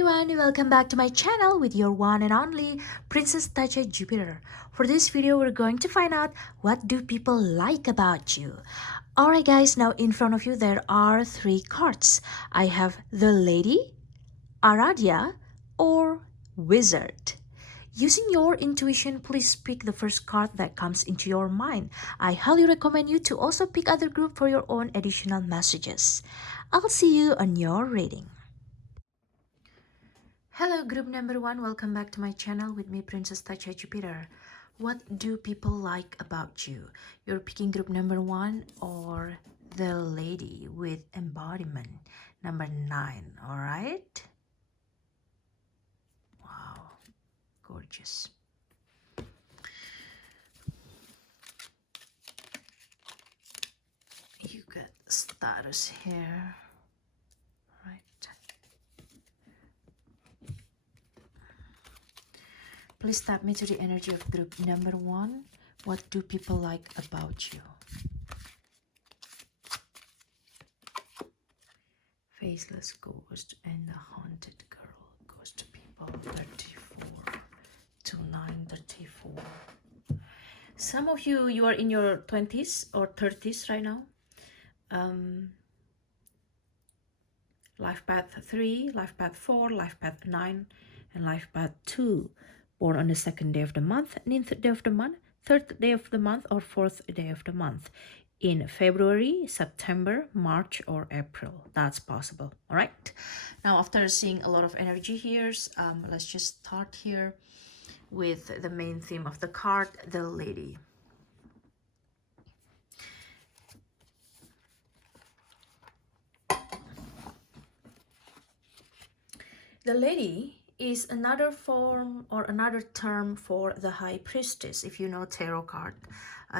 everyone, welcome back to my channel with your one and only Princess Tacha Jupiter. For this video, we're going to find out what do people like about you. Alright guys, now in front of you there are three cards. I have the Lady, ARADIA, or Wizard. Using your intuition, please pick the first card that comes into your mind. I highly recommend you to also pick other group for your own additional messages. I'll see you on your reading. Hello group number one, welcome back to my channel with me Princess Tacha Jupiter. What do people like about you? You're picking group number one or the Lady with embodiment number 9, alright? Wow, gorgeous. You got status here, right? Please tap me to the energy of group number one. What do people like about you? Faceless Ghost and the Haunted Girl. Ghost people 34 to 934. Some of you are in your 20s or 30s right now. Life path 3, life path 4, life path 9, and life path 2. Born on the 2nd day of the month, 9th day of the month, 3rd day of the month, or 4th day of the month. In February, September, March, or April. That's possible. All right. Now, after seeing a lot of energy here, let's just start here with the main theme of the card, the Lady. The Lady is another form or another term for the High Priestess. If you know tarot card,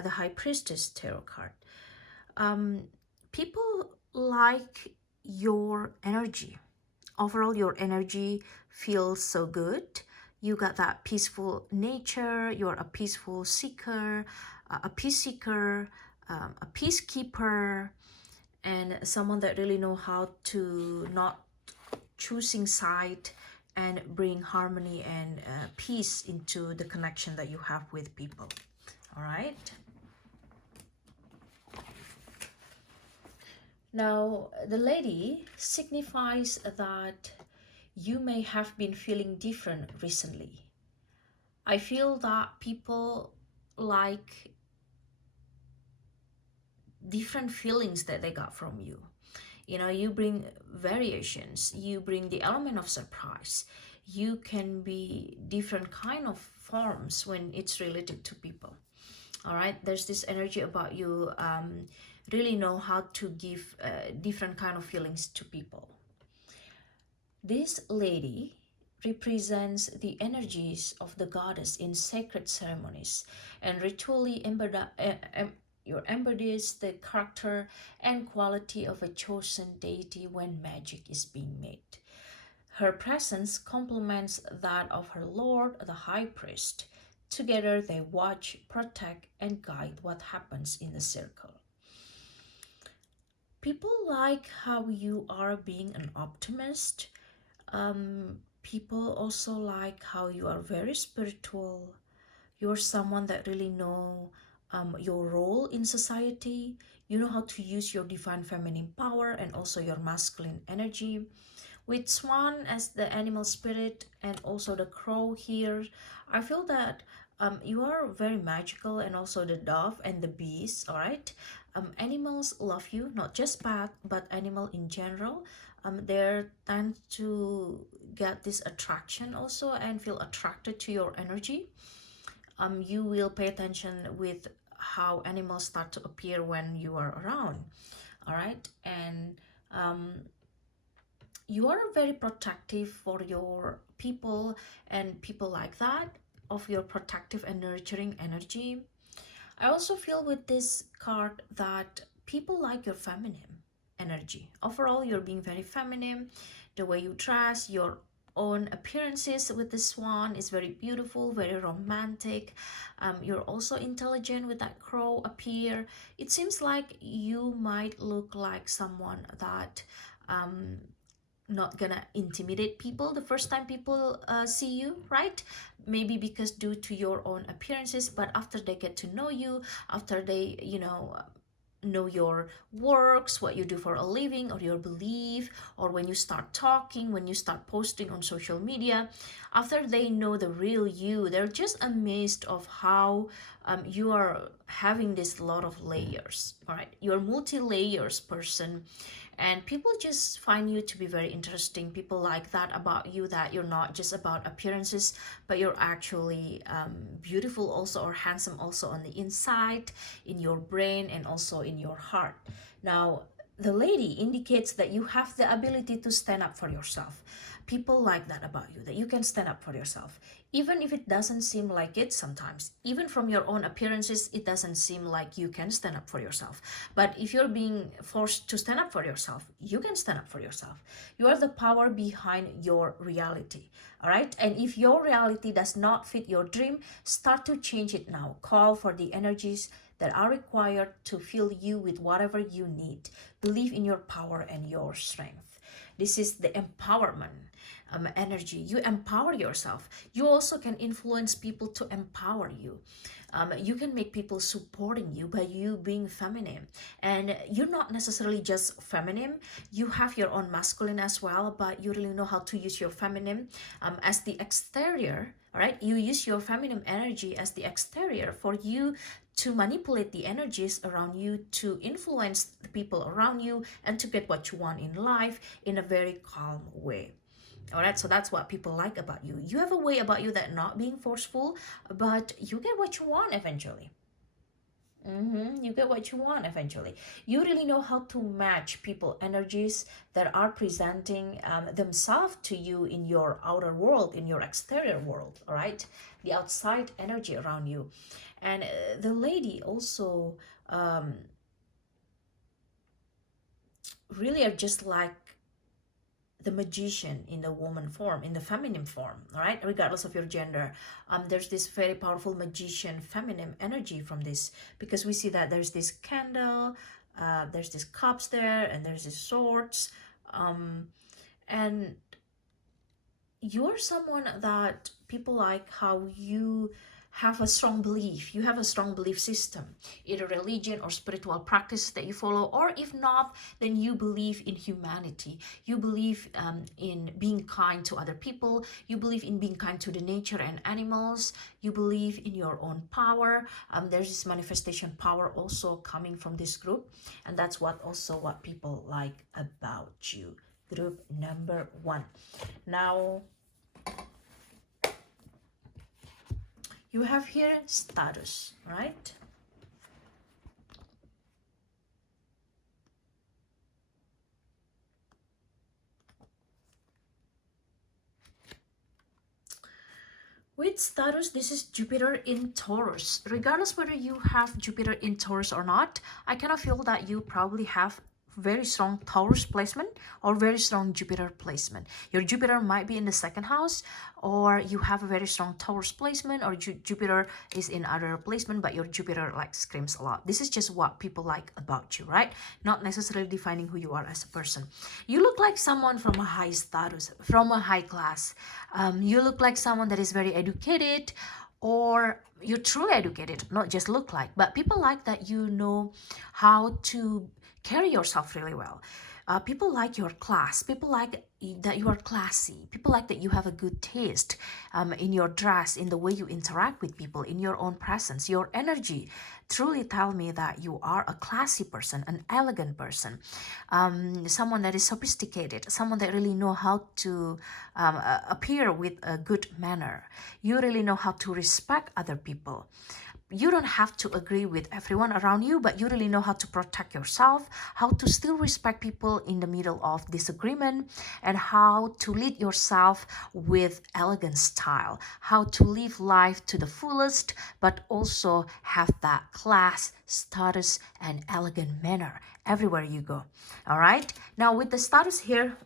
the High Priestess tarot card. People like your energy. Overall, your energy feels so good. You got that peaceful nature. You're a peaceful seeker, a peace seeker, a peacekeeper, and someone that really know how to not choosing side and bring harmony and peace into the connection that you have with people. All right. Now, the Lady signifies that you may have been feeling different recently. I feel that people like different feelings that they got from you. You know, you bring variations, you bring the element of surprise. You can be different kind of forms when it's related to people. All right, there's this energy about you really know how to give different kind of feelings to people. This Lady represents the energies of the goddess in sacred ceremonies and ritually embodies the character and quality of a chosen deity when magic is being made. Her presence complements that of her lord, the high priest. Together they watch, protect, and guide what happens in the circle. People like how you are being an optimist. People also like how you are very spiritual. You're someone that really know your role in society. You know how to use your divine feminine power and also your masculine energy. With swan as the animal spirit and also the crow here, I feel that you are very magical, and also the dove and the bees. All right, animals love you, not just pet but animal in general. They tend to get this attraction also and feel attracted to your energy. You will pay attention with how animals start to appear when you are around. All right, and you are very protective for your people, and people like that, of your protective and nurturing energy. I also feel with this card that people like your feminine energy. Overall, you're being very feminine. The way you dress, your own appearances with the swan is very beautiful, very romantic. You're also intelligent with that crow appear. It seems like you might look like someone that not gonna intimidate people the first time people see you, right? Maybe because due to your own appearances, but after they get to know you, after they, know your works, what you do for a living, or your belief, or when you start talking, when you start posting on social media, after they know the real you, they're just amazed of how you are having this lot of layers. All right, you're multi-layers person, and people just find you to be very interesting. People like that about you, that you're not just about appearances, but you're actually beautiful also, or handsome also on the inside, in your brain, and also in your heart. Now, the lady indicates that you have the ability to stand up for yourself. People like that about you, that you can stand up for yourself, even if it doesn't seem like it sometimes. Even from your own appearances, it doesn't seem like you can stand up for yourself. But if you're being forced to stand up for yourself, you can stand up for yourself. You are the power behind your reality. All right. And if your reality does not fit your dream, start to change it now. Call for the energies that are required to fill you with whatever you need. Believe in your power and your strength. This is the empowerment energy. You empower yourself. You also can influence people to empower you. You can make people supporting you by you being feminine. And you're not necessarily just feminine. You have your own masculine as well, but you really know how to use your feminine as the exterior. All right, you use your feminine energy as the exterior for you to manipulate the energies around you, to influence the people around you, and to get what you want in life in a very calm way. All right, so that's what people like about you. You have a way about you that not being forceful, but you get what you want eventually. You get what you want eventually. You really know how to match people energies that are presenting themselves to you in your outer world, in your exterior world. All right, the outside energy around you. And the lady also really are just like the magician in the woman form, in the feminine form. All right, regardless of your gender, there's this very powerful magician feminine energy from this, because we see that there's this candle, there's this cups there, and there's this swords, and you're someone that people like how you have a strong belief. You have a strong belief system, either religion or spiritual practice that you follow, or if not, then you believe in humanity. You believe in being kind to other people. You believe in being kind to the nature and animals. You believe in your own power. There's this manifestation power also coming from this group, and that's what people like about you. Group number 1. Now, you have here status, right? With status, this is Jupiter in Taurus. Regardless whether you have Jupiter in Taurus or not, I kind of feel that you probably have very strong Taurus placement or very strong Jupiter placement. Your Jupiter might be in the second house, or you have a very strong Taurus placement, or Jupiter is in other placement, but your Jupiter like screams a lot. This is just what people like about you, right? Not necessarily defining who you are as a person. You look like someone from a high status, from a high class. You look like someone that is very educated, or you're truly educated, not just look like, but people like that you know how to carry yourself really well. People like your class. People like that you are classy. People like that you have a good taste in your dress, in the way you interact with people, in your own presence. Your energy truly tell me that you are a classy person, an elegant person, someone that is sophisticated, someone that really know how to appear with a good manner. You really know how to respect other people. You don't have to agree with everyone around you, but you really know how to protect yourself, how to still respect people in the middle of disagreement, and how to lead yourself with elegant style, how to live life to the fullest, but also have that class, status, and elegant manner everywhere you go. All right. Now with the status here,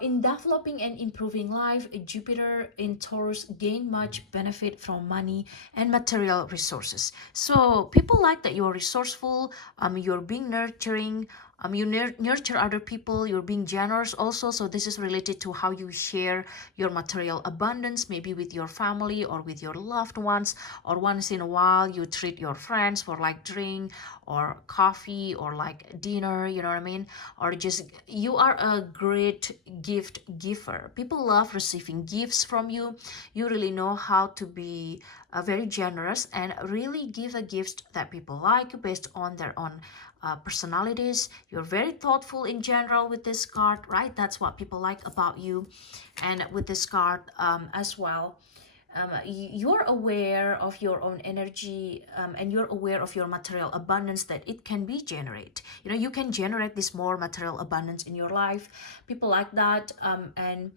in developing and improving life, Jupiter in Taurus gain much benefit from money and material resources. So people like that you're resourceful, you're being nurturing, You nurture other people, you're being generous also. So this is related to how you share your material abundance, maybe with your family or with your loved ones, or once in a while you treat your friends for like drink or coffee or like dinner, you know what I mean? Or just you are a great gift giver. People love receiving gifts from you. You really know how to be very generous and really give a gift that people like based on their own personalities. You're very thoughtful in general with this card, right? That's what people like about you. And with this card as well, you're aware of your own energy, and you're aware of your material abundance, that it can be generate. You know, you can generate this more material abundance in your life. People like that. And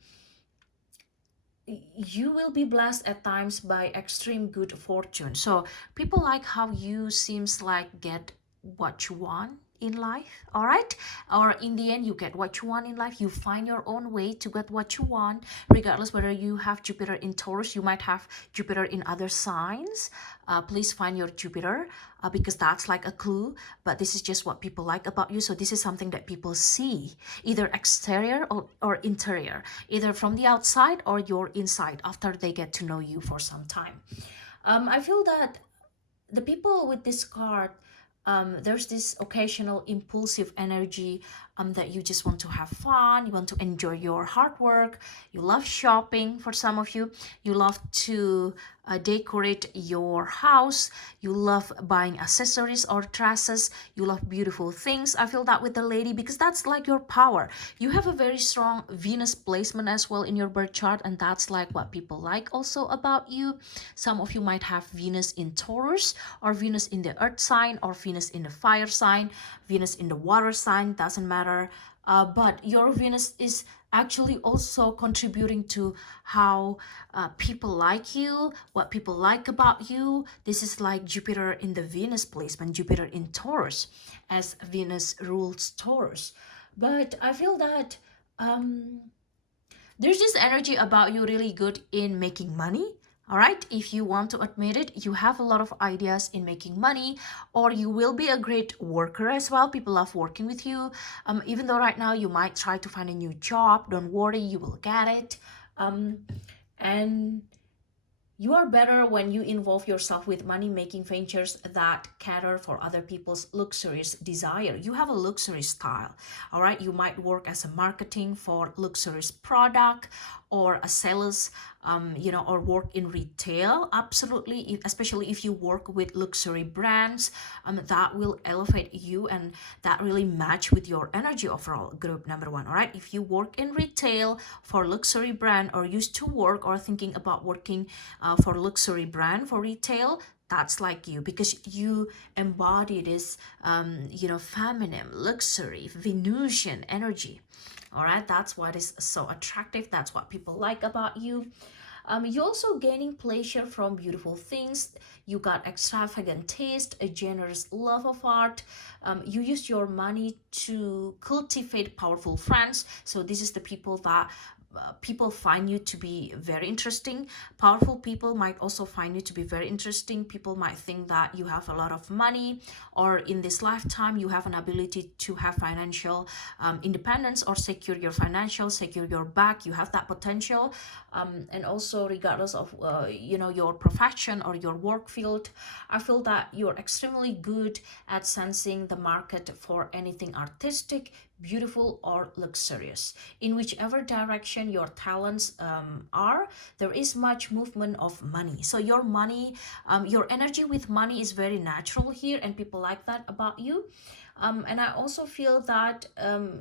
you will be blessed at times by extreme good fortune. So people like how you seems like get what you want in life, all right? Or in the end, you get what you want in life. You find your own way to get what you want, regardless whether you have Jupiter in Taurus. You might have Jupiter in other signs. Please find your Jupiter, because that's like a clue. But this is just what people like about you. So this is something that people see, either exterior or interior, either from the outside or your inside, after they get to know you for some time. I feel that the people with this card, there's this occasional impulsive energy, that you just want to have fun, you want to enjoy your hard work, you love shopping. For some of you, you love to decorate your house, you love buying accessories or dresses, you love beautiful things. I feel that with the lady, because that's like your power. You have a very strong Venus placement as well in your birth chart, and that's like what people like also about you. Some of you might have Venus in Taurus, or Venus in the earth sign, or Venus in the fire sign, Venus in the water sign, doesn't matter. But your Venus is actually also contributing to how people like you, what people like about you. This is like Jupiter in the Venus placement, Jupiter in Taurus, as Venus rules Taurus. But I feel that there's this energy about you really good in making money. All right, if you want to admit it, you have a lot of ideas in making money, or you will be a great worker as well. People love working with you. Even though right now you might try to find a new job, don't worry, you will get it. And you are better when you involve yourself with money-making ventures that cater for other people's luxurious desire. You have a luxury style, all right? You might work as a marketing for luxurious product, or a sales, or work in retail. Absolutely, especially if you work with luxury brands, that will elevate you, and that really match with your energy overall, group number one. All right, if you work in retail for luxury brand, or used to work or thinking about working for luxury brand for retail, that's like you, because you embody this feminine, luxury, Venusian energy. All right, that's what is so attractive. That's what people like about you. You also gaining pleasure from beautiful things. You got extravagant taste, a generous love of art. You use your money to cultivate powerful friends. So this is the people that people find you to be very interesting. Powerful people might also find you to be very interesting. People might think that you have a lot of money, or in this lifetime you have an ability to have financial independence, or secure your back. You have that potential. And also, regardless of your profession or your work field, I feel that you're extremely good at sensing the market for anything artistic, beautiful, or luxurious. In whichever direction your talents are, there is much movement of money. So your money, your energy with money is very natural here, and people like that about you. And I also feel that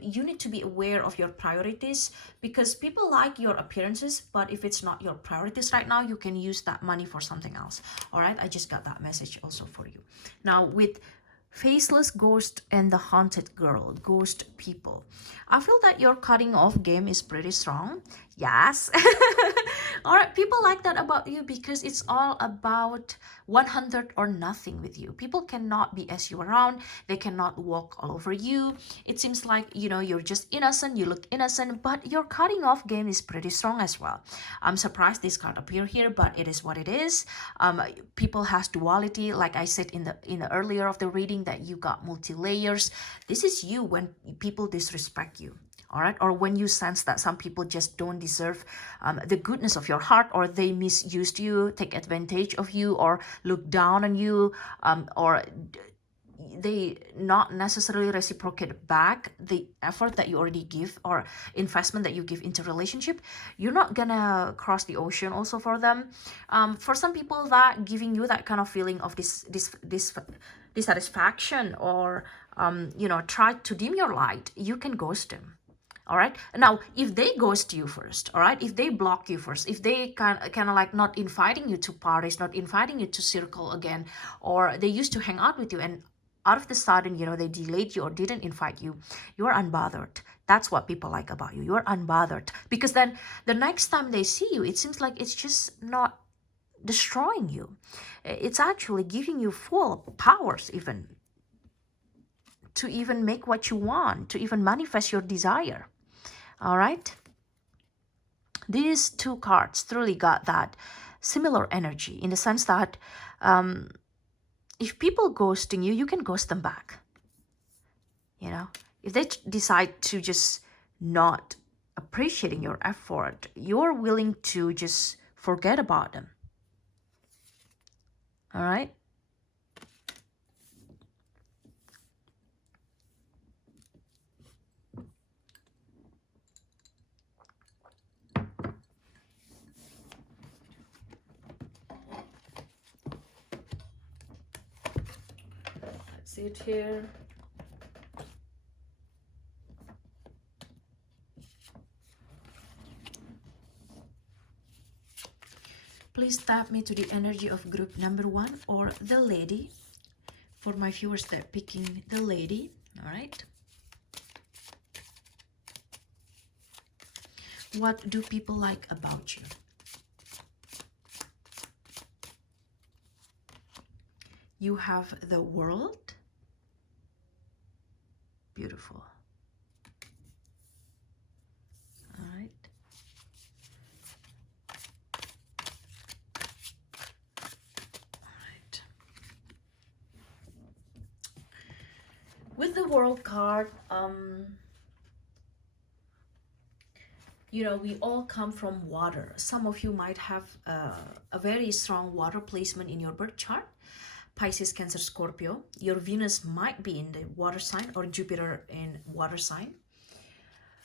you need to be aware of your priorities, because people like your appearances, but if it's not your priorities right now, you can use that money for something else. All right, I just got that message also for you. Now, with Faceless Ghost and the Haunted Girl, ghost people, I feel that your cutting off game is pretty strong. Yes. All right, people like that about you, because it's all about 100 or nothing with you. People cannot BS you around. They cannot walk all over you. It seems like, you're just innocent. You look innocent, but your cutting off game is pretty strong as well. I'm surprised this can't appear here, but it is what it is. People has duality. Like I said in the earlier of the reading, feeling that you got multi-layers. This is you when people disrespect you. All right, or when you sense that some people just don't deserve the goodness of your heart, or they misused you, take advantage of you, or look down on you, or they not necessarily reciprocate back the effort that you already give or investment that you give into relationship. You're not gonna cross the ocean also for them. For some people, that giving you that kind of feeling of this dissatisfaction, or try to dim your light, you can ghost them. All right, now if they ghost you first, all right, if they block you first, if they kind of like not inviting you to parties, not inviting you to circle again, or they used to hang out with you and out of the sudden, they delayed you or didn't invite you, you're unbothered. That's what people like about you. You're unbothered, because then the next time they see you, it seems like it's just not destroying you. It's actually giving you full powers, even to even make what you want, to even manifest your desire. All right, these two cards truly got that similar energy, in the sense that if people ghosting you, you can ghost them back. If they decide to just not appreciating your effort, you're willing to just forget about them. All right, let's see it here. Please tap me to the energy of group number 1 or the lady. For my viewers that are picking the lady, all right. What do people like about you? You have the world. Beautiful. All right. With the world card, we all come from water. Some of you might have a very strong water placement in your birth chart. Pisces, Cancer, Scorpio. Your Venus might be in the water sign, or Jupiter in water sign.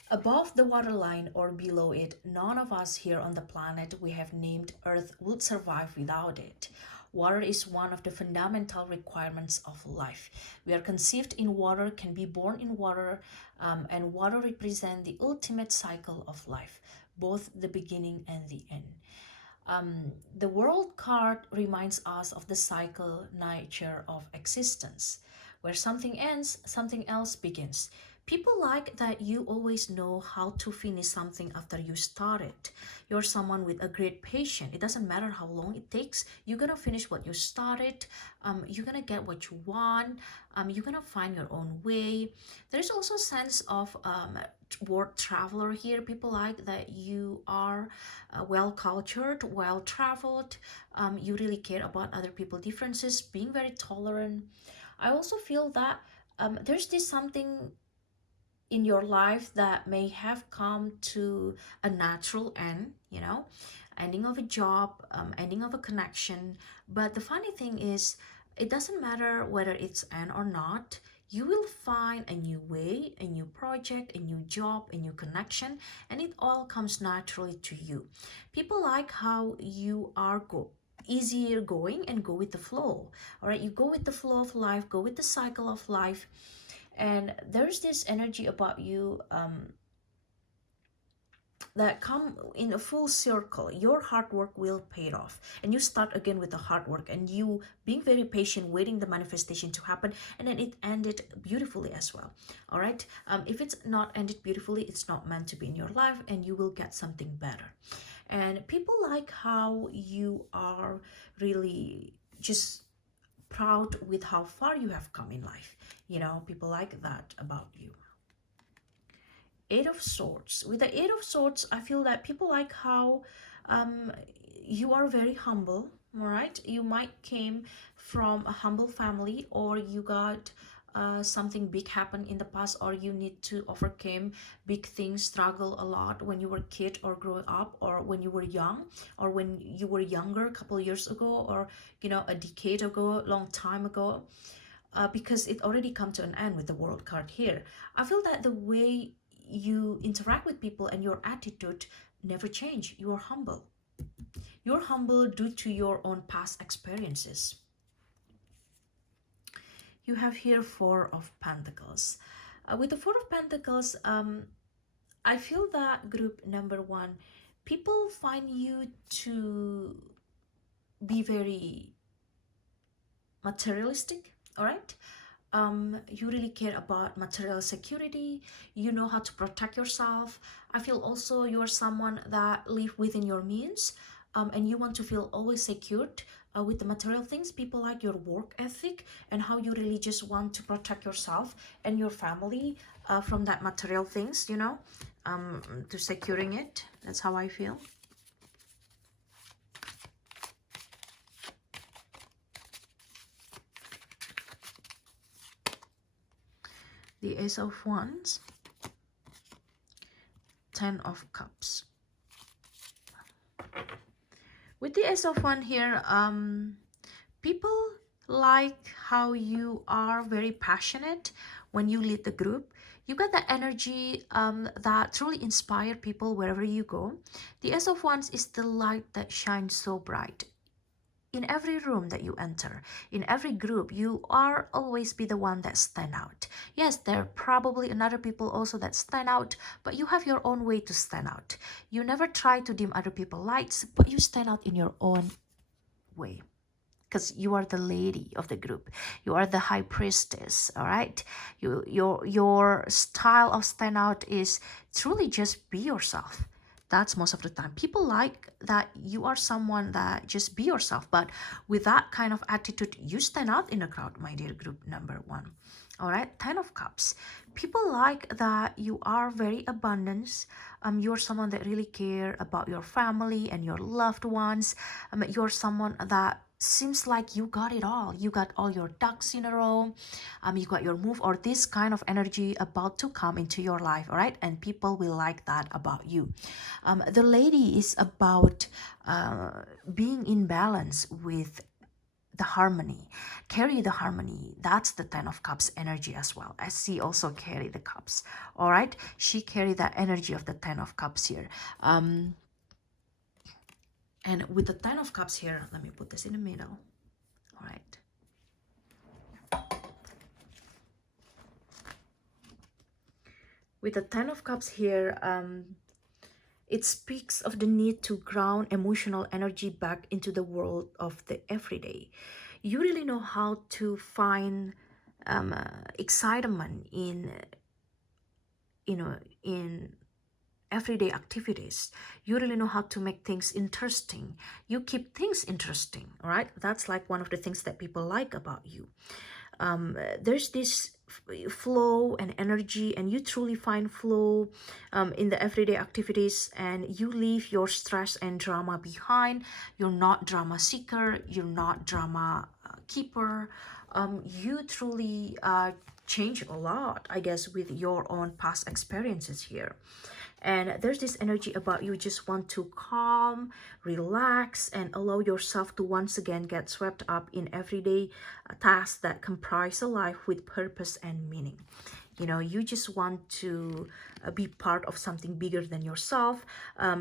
Above the water line or below it, none of us here on the planet we have named Earth would survive without it. Water is one of the fundamental requirements of life. We are conceived in water, can be born in water, and water represents the ultimate cycle of life, both the beginning and the end. The world card reminds us of the cycle nature of existence, where something ends, something else begins. People like that you always know how to finish something after you start it. You're someone with a great patience. It doesn't matter how long it takes. You're gonna finish what you started. You're gonna get what you want. You're gonna find your own way. There's also a sense of world traveler here. People like that you are well cultured, well traveled. You really care about other people's differences, being very tolerant. I also feel that there's this something in your life that may have come to a natural end, ending of a job, ending of a connection. But the funny thing is, it doesn't matter whether it's end or not. You will find a new way, a new project, a new job, a new connection, and it all comes naturally to you. People like how you are easier going and go with the flow. All right, you go with the flow of life, go with the cycle of life. And there's this energy about you that come in a full circle. Your hard work will pay off, and you start again with the hard work, and you being very patient, waiting the manifestation to happen, and then it ended beautifully as well. All right, if it's not ended beautifully, it's not meant to be in your life, and you will get something better. And people like how you are really just proud with how far you have come in life. People like that about you. Eight of Swords. With the Eight of Swords, I feel that people like how you are very humble. All right, you might came from a humble family, or you got something big happen in the past, or you need to overcome big things, struggle a lot when you were a kid or growing up, or when you were young, or when you were younger a couple years ago, or a decade ago, long time ago. Because it already come to an end with the world card here. I feel that the way you interact with people and your attitude never change. You are humble. You're humble due to your own past experiences. You have here Four of Pentacles. With the Four of Pentacles, I feel that group number one, people find you to be very materialistic, all right? You really care about material security. You know how to protect yourself. I feel also you're someone that live within your means, and you want to feel always secured with the material things. People like your work ethic and how you really just want to protect yourself and your family from that material things, to securing it. That's how I feel. The Ace of Wands, Ten of Cups. With the Ace of Wands here, people like how you are very passionate when you lead the group. You got the energy that truly inspire people wherever you go. The Ace of Wands is the light that shines so bright. In every room that you enter, in every group, you are always be the one that stand out. Yes, there are probably another people also that stand out, but you have your own way to stand out. You never try to dim other people's lights, but you stand out in your own way, because you are the lady of the group. You are the high priestess, all right? Your style of stand out is truly just be yourself. That's most of the time. People like that you are someone that just be yourself, but with that kind of attitude, you stand out in the crowd, my dear group number one. All right, Ten of Cups. People like that you are very abundance. You're someone that really care about your family and your loved ones. You're someone that seems like you got it all. You got all your ducks in a row. You got your move, or this kind of energy about to come into your life, all right? And people will like that about you. The lady is about being in balance with the harmony. Carry the harmony. That's the Ten of Cups energy as well, as she also carry the cups. All right, she carry that energy of the Ten of Cups here. And with the Ten of Cups here, let me put this in the middle. All right. With the Ten of Cups here, it speaks of the need to ground emotional energy back into the world of the everyday. You really know how to find excitement in, in everyday activities. You really know how to make things interesting. You keep things interesting, all right? That's like one of the things that people like about you. There's this flow and energy, and you truly find flow in the everyday activities, and you leave your stress and drama behind. You're not drama seeker, you're not drama keeper. You truly change a lot, I guess, with your own past experiences here. And there's this energy about you just want to calm, relax, and allow yourself to once again get swept up in everyday tasks that comprise a life with purpose and meaning. You just want to be part of something bigger than yourself.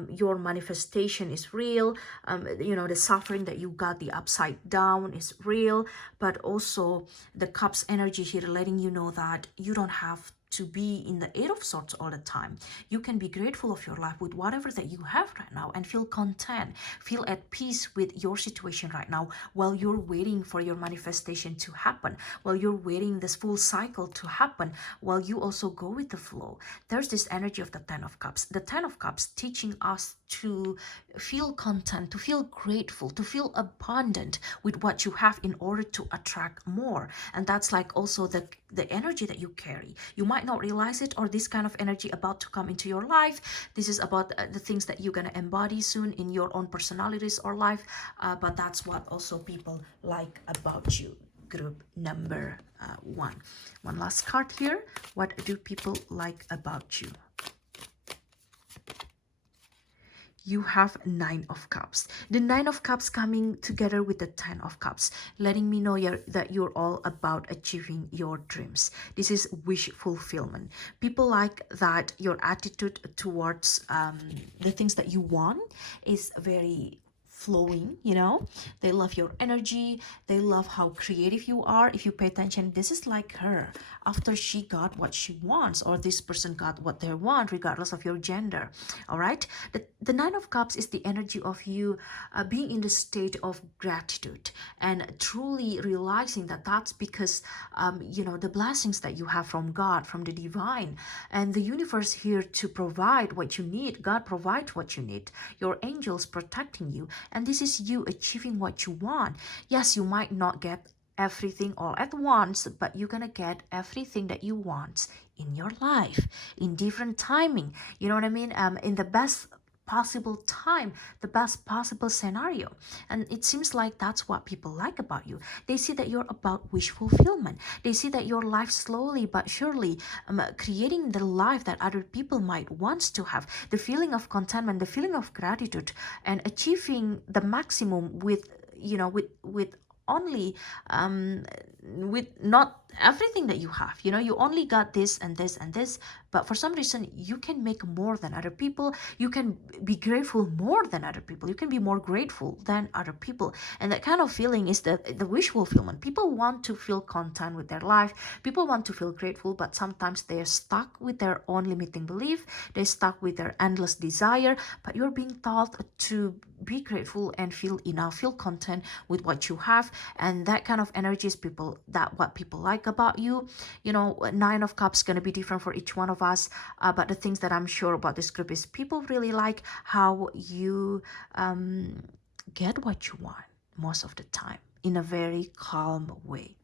Your manifestation is real. The suffering that you got, the upside down, is real. But also the Cups energy here letting you know that you don't have to be in the Eight of Swords all the time. You can be grateful of your life with whatever that you have right now and feel content, feel at peace with your situation right now while you're waiting for your manifestation to happen, while you're waiting this full cycle to happen, while you also go with the flow. There's this energy of the Ten of Cups. The Ten of Cups teaching us to feel content, to feel grateful, to feel abundant with what you have in order to attract more. And that's like also the the energy that you carry. You might not realize it, or this kind of energy about to come into your life. This is about the things that you're going to embody soon in your own personalities or life, but that's what also people like about you. Group number one. One last card here. What do people like about you? You have Nine of Cups. The Nine of Cups coming together with the Ten of Cups, letting me know that you're all about achieving your dreams. This is wish fulfillment. People like that your attitude towards the things that you want is very flowing, you know. They love your energy. They love how creative you are. If you pay attention, this is like her after she got what she wants, or this person got what they want, regardless of your gender. All right, the Nine of Cups is the energy of you being in the state of gratitude and truly realizing that that's because you know, the blessings that you have from God, from the divine, and the universe here to provide what you need. God provides what you need, your angels protecting you, and this is you achieving what you want. Yes, you might not get everything all at once, but you're gonna get everything that you want in your life in different timing. You know what I mean? In the best possible time, the best possible scenario. And it seems like that's what people like about you. They see that you're about wish fulfillment. They see that your life slowly but surely creating the life that other people might want to have, the feeling of contentment, the feeling of gratitude, and achieving the maximum with, you know, with only with not everything that you have. You know, you only got this and this and this, but for some reason you can make more than other people. You can be grateful more than other people. You can be more grateful than other people, and that kind of feeling is the wish fulfillment. People want to feel content with their life. People want to feel grateful, but sometimes they're stuck with their own limiting belief. They're stuck with their endless desire, but you're being taught to be grateful and feel enough, feel content with what you have. And that kind of energy is people, that what people like about you. You know, Nine of Cups gonna be different for each one of us, but the things that I'm sure about this group is people really like how you get what you want most of the time in a very calm way.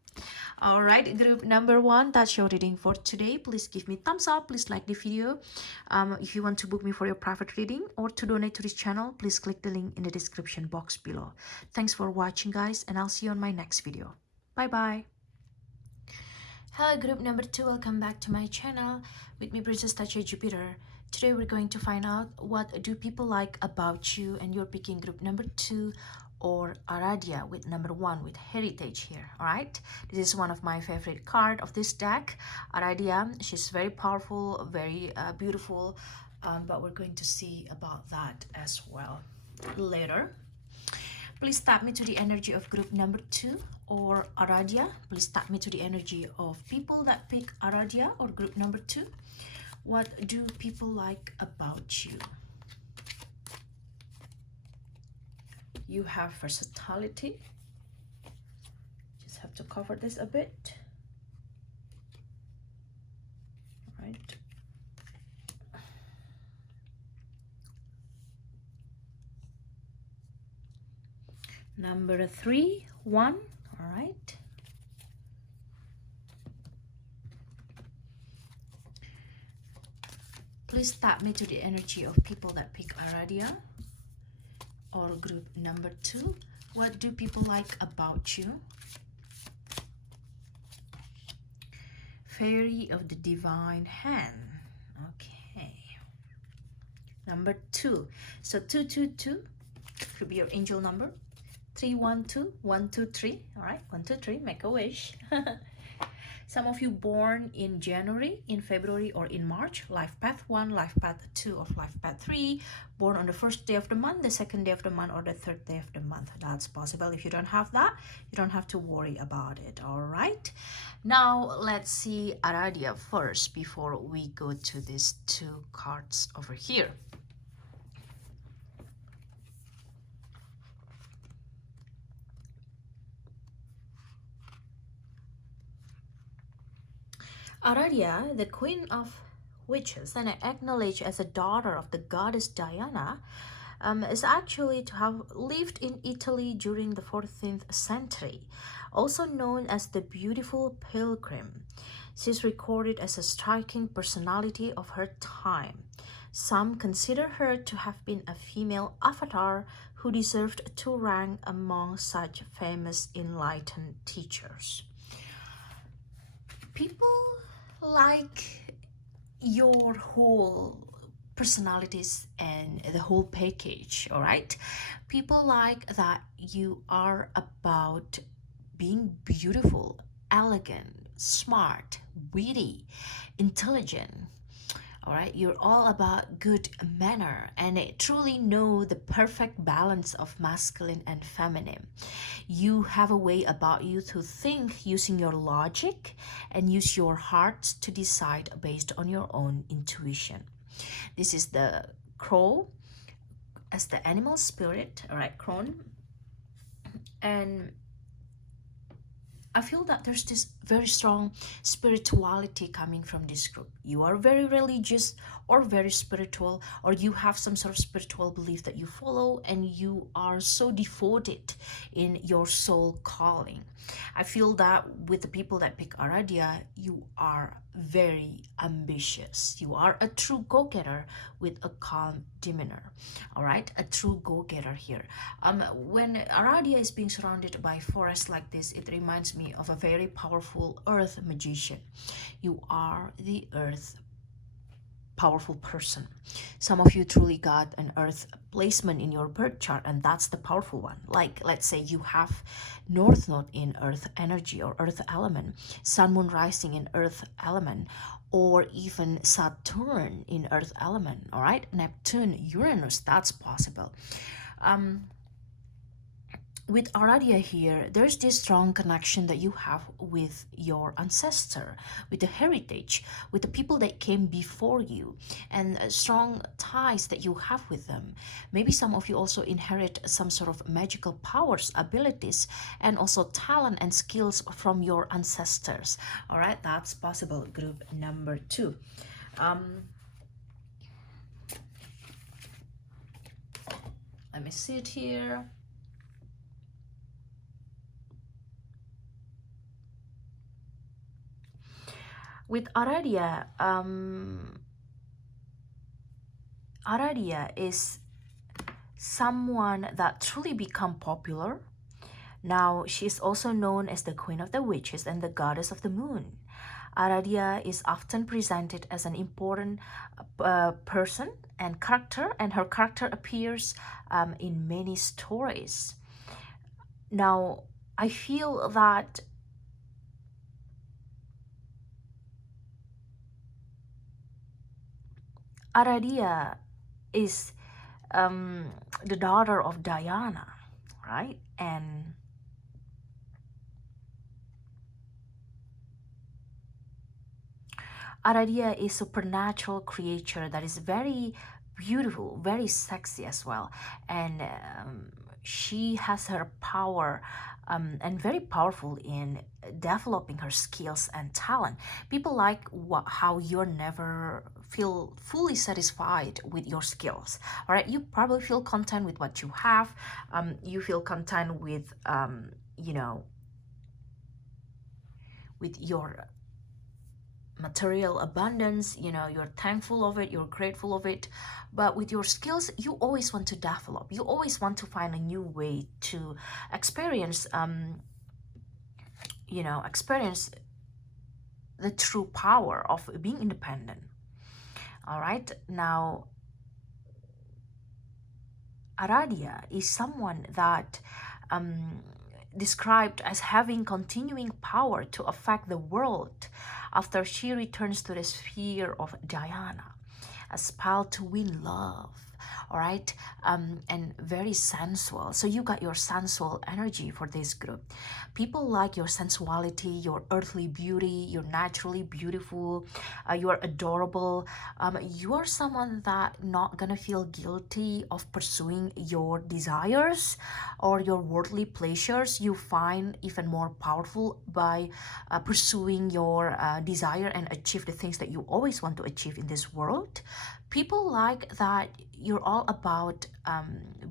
All right, group number one, that's your reading for today. Please give me thumbs up. Please like the video. If you want to book me for your private reading or to donate to this channel, please click the link in the description box below. Thanks for watching, guys, and I'll see you on my next video. Bye bye. Hello, group number two. Welcome back to my channel with me, Princess Tacha Jupiter. Today we're going to find out what do people like about you, and you're picking group number two or ARADIA with number one with heritage here. All right, this is one of my favorite card of this deck. ARADIA, she's very powerful, very beautiful, but we're going to see about that as well later. Please tap me to the energy of group number two or ARADIA. Please tap me to the energy of people that pick ARADIA or group number two. What do people like about you? You have versatility. Just have to cover this a bit. All right. Number 3, 1. All right. Please tap me to the energy of people that pick ARADIA or group number 2. What do people like about you? Fairy of the Divine Hand. Okay. Number 2. So 222 could be your angel number. 312 123. All right, 123. Make a wish. Some of you born in January, in February, or in March. Life path 1, life path 2, or life path 3. Born on the first day of the month, the second day of the month, or the third day of the month. That's possible. If you don't have that, you don't have to worry about it. All right. Now let's see ARADIA first before we go to these two cards over here. ARADIA, the Queen of Witches, and acknowledged as a daughter of the goddess Diana, is actually to have lived in Italy during the 14th century, also known as the Beautiful Pilgrim. She is recorded as a striking personality of her time. Some consider her to have been a female avatar who deserved to rank among such famous enlightened teachers. People like your whole personalities and the whole package, all right? People like that you are about being beautiful, elegant, smart, witty, intelligent. All right, you're all about good manner and truly know the perfect balance of masculine and feminine. You have a way about you to think using your logic and use your heart to decide based on your own intuition. This is the crow as the animal spirit, all right, crone. And I feel that there's this very strong spirituality coming from this group. You are very religious or very spiritual, or you have some sort of spiritual belief that you follow, and you are so devoted in your soul calling. I feel that with the people that pick Aradia, you are very ambitious. You are a true go-getter with a calm demeanor. All right, a true go-getter here. When Aradia is being surrounded by forests like this, it reminds me of a very powerful earth magician. You are the earth powerful person. Some of you truly got an earth placement in your birth chart, and that's the powerful one. Like, let's say you have North Node in earth energy or earth element, Sun Moon rising in earth element, or even Saturn in earth element. All right, Neptune, Uranus, that's possible. With Aradia here, there's this strong connection that you have with your ancestor, with the heritage, with the people that came before you, and strong ties that you have with them. Maybe some of you also inherit some sort of magical powers, abilities, and also talent and skills from your ancestors. All right, that's possible. Group number 2. Let me see it here. With Aradia, Aradia is someone that truly become popular. Now, she is also known as the Queen of the Witches and the Goddess of the Moon. Aradia is often presented as an important person and character, and her character appears in many stories. Now, I feel that Aradia is the daughter of Diana, right? And Aradia is a supernatural creature that is very beautiful, very sexy as well. And she has her power and very powerful in developing her skills and talent. People like how you're never feel fully satisfied with your skills. All right, you probably feel content with what you have. You feel content with you know, with your material abundance. You know, you're thankful of it, you're grateful of it. But with your skills, you always want to develop, you always want to find a new way to experience you know, experience the true power of being independent. All right, now Aradia is someone that described as having continuing power to affect the world after she returns to the sphere of Diana, a spell to win love. All right, and very sensual. So you got your sensual energy for this group. People like your sensuality, your earthly beauty. You're naturally beautiful. You are adorable. You are someone that not gonna feel guilty of pursuing your desires or your worldly pleasures. You find even more powerful by pursuing your desire and achieve the things that you always want to achieve in this world. People like that you're all about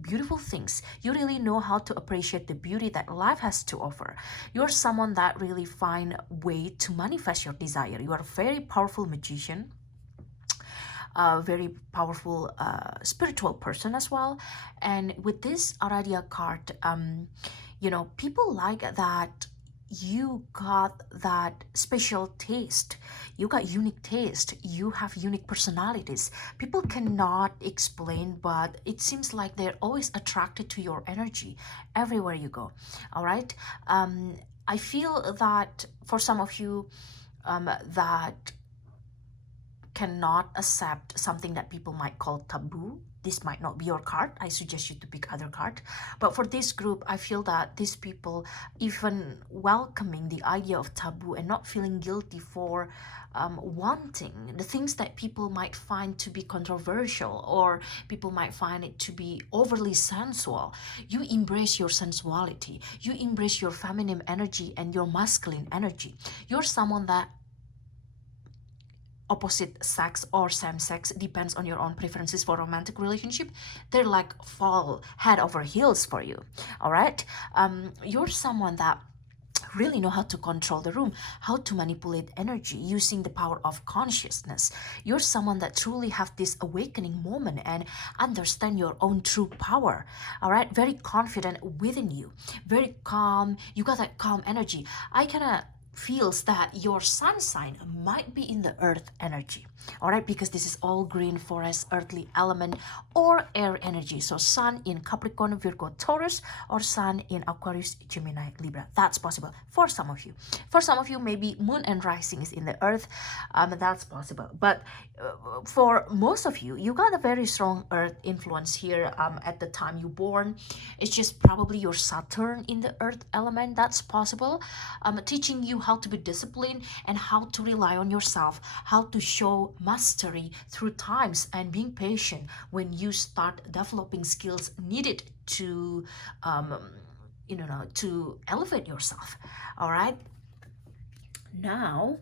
beautiful things. You really know how to appreciate the beauty that life has to offer. You're someone that really find way to manifest your desire. You are a very powerful magician, a very powerful spiritual person as well. And with this Aradia card, people like that you got that special taste. You got unique taste. You have unique personalities. People cannot explain, but it seems like they're always attracted to your energy everywhere you go. All right. I feel that for some of you, that cannot accept something that people might call taboo. This might not be your card. I suggest you to pick other card. But for this group, I feel that these people even welcoming the idea of taboo and not feeling guilty for wanting the things that people might find to be controversial, or people might find it to be overly sensual. You embrace your sensuality. You embrace your feminine energy and your masculine energy. You're someone that opposite sex or same sex, depends on your own preferences for romantic relationship, they're like fall head over heels for you. All right. You're someone that really know how to control the room, how to manipulate energy using the power of consciousness. You're someone that truly have this awakening moment and understand your own true power. All right. Very confident within you, very calm. You got that calm energy. I kind of feels that your sun sign might be in the earth energy. All right, because this is all green forest, earthly element, or air energy. So sun in Capricorn, Virgo, Taurus, or sun in Aquarius, Gemini, Libra. That's possible for some of you. For some of you, maybe moon and rising is in the earth. That's possible. But for most of you, you got a very strong earth influence here at the time you born. It's just probably your Saturn in the earth element. That's possible. Teaching you how to be disciplined and how to rely on yourself, how to show mastery through times, and being patient when you start developing skills needed to to elevate yourself. All right, now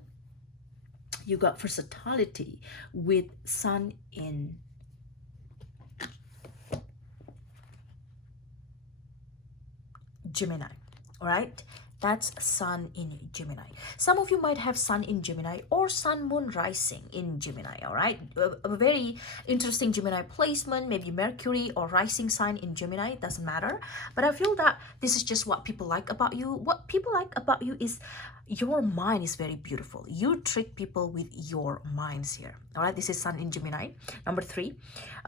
you got versatility with sun in Gemini. All right, that's sun in Gemini. Some of you might have sun in Gemini or sun moon rising in Gemini. All right, a very interesting Gemini placement, maybe Mercury or rising sign in Gemini, doesn't matter. But I feel that this is just what people like about you. What people like about you is your mind is very beautiful. You trick people with your minds here. All right, this is sun in Gemini. Number 3,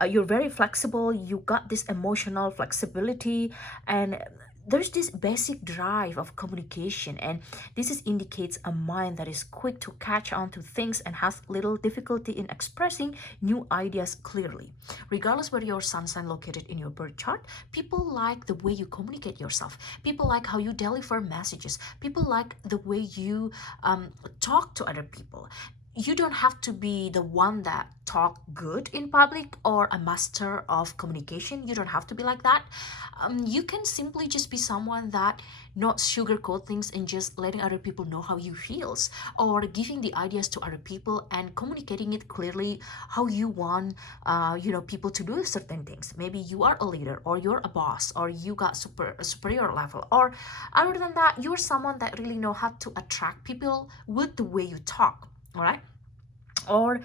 you're very flexible. You got this emotional flexibility, and there's this basic drive of communication, and indicates a mind that is quick to catch on to things and has little difficulty in expressing new ideas clearly. Regardless where your sun sign located in your birth chart, people like the way you communicate yourself. People like how you deliver messages. People like the way you talk to other people. You don't have to be the one that talk good in public or a master of communication. You don't have to be like that. You can simply just be someone that not sugarcoat things and just letting other people know how you feels, or giving the ideas to other people and communicating it clearly how you want people to do certain things. Maybe you are a leader, or you're a boss, or you got a superior level, or other than that, you're someone that really know how to attract people with the way you talk. All right, or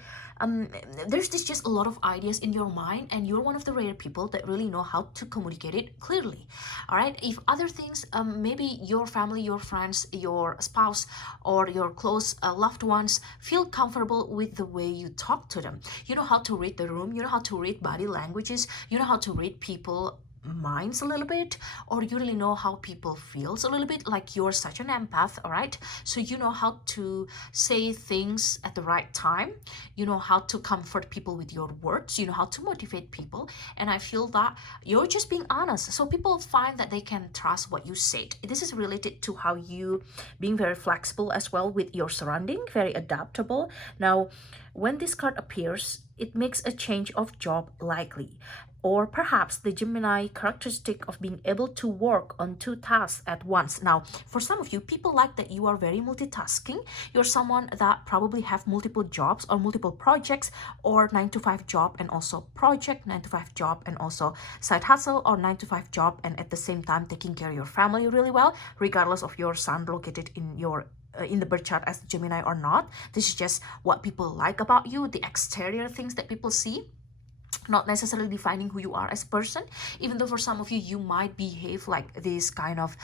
there's this just a lot of ideas in your mind, and you're one of the rare people that really know how to communicate it clearly. All right, if other things, maybe your family, your friends, your spouse, or your close loved ones feel comfortable with the way you talk to them. You know how to read the room. You know how to read body languages. You know how to read people minds a little bit, or you really know how people feels a little bit, like you're such an empath. All right, so you know how to say things at the right time. You know how to comfort people with your words. You know how to motivate people, and I feel that you're just being honest, so people find that they can trust what you said. This is related to how you being very flexible as well with your surrounding, very adaptable. Now when this card appears, it makes a change of job likely. Or perhaps the Gemini characteristic of being able to work on two tasks at once. Now, for some of you, people like that you are very multitasking. You're someone that probably have multiple jobs or multiple projects, or 9 to 5 job and also project, 9 to 5 job and also side hustle, or 9 to 5 job and at the same time taking care of your family really well, regardless of your sun located in the birth chart as Gemini or not. This is just what people like about you, the exterior things that people see, not necessarily defining who you are as a person. Even though for some of you, you might behave like these kind of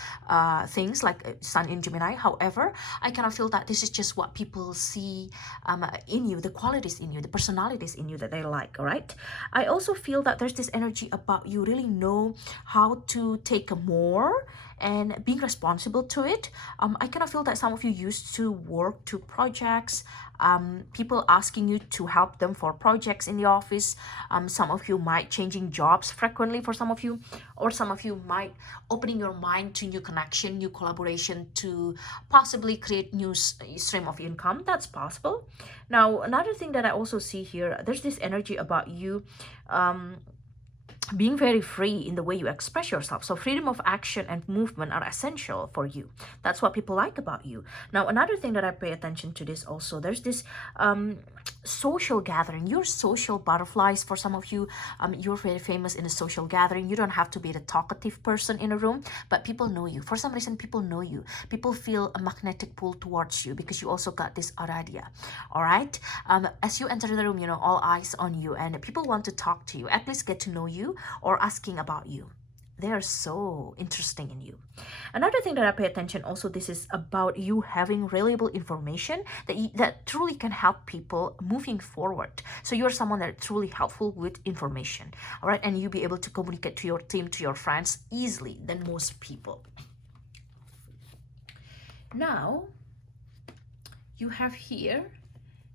things, like sun in Gemini. However, I kind of feel that this is just what people see in you, the qualities in you, the personalities in you that they like. All right, I also feel that there's this energy about you really know how to take more and being responsible to it. I kind of feel that some of you used to work to projects, people asking you to help them for projects in the office. Some of you might changing jobs frequently for some of you, or some of you might opening your mind to new connection, new collaboration to possibly create new stream of income. That's possible. Now, another thing that I also see here, there's this energy about you being very free in the way you express yourself. So freedom of action and movement are essential for you. That's what people like about you. Now, another thing that I pay attention to this also, there's this social gathering. You're social butterflies. For some of you, you're very famous in a social gathering. You don't have to be the talkative person in a room, but people know you. For some reason, people know you. People feel a magnetic pull towards you because you also got this ARADIA. All right. As you enter the room, you know, all eyes on you, and people want to talk to you, at least get to know you or asking about you. They are so interesting in you. Another thing that I pay attention also, this is about you having reliable information that truly can help people moving forward. So you're someone that is truly helpful with information, all right? And you be able to communicate to your team, to your friends easily than most people. Now, you have here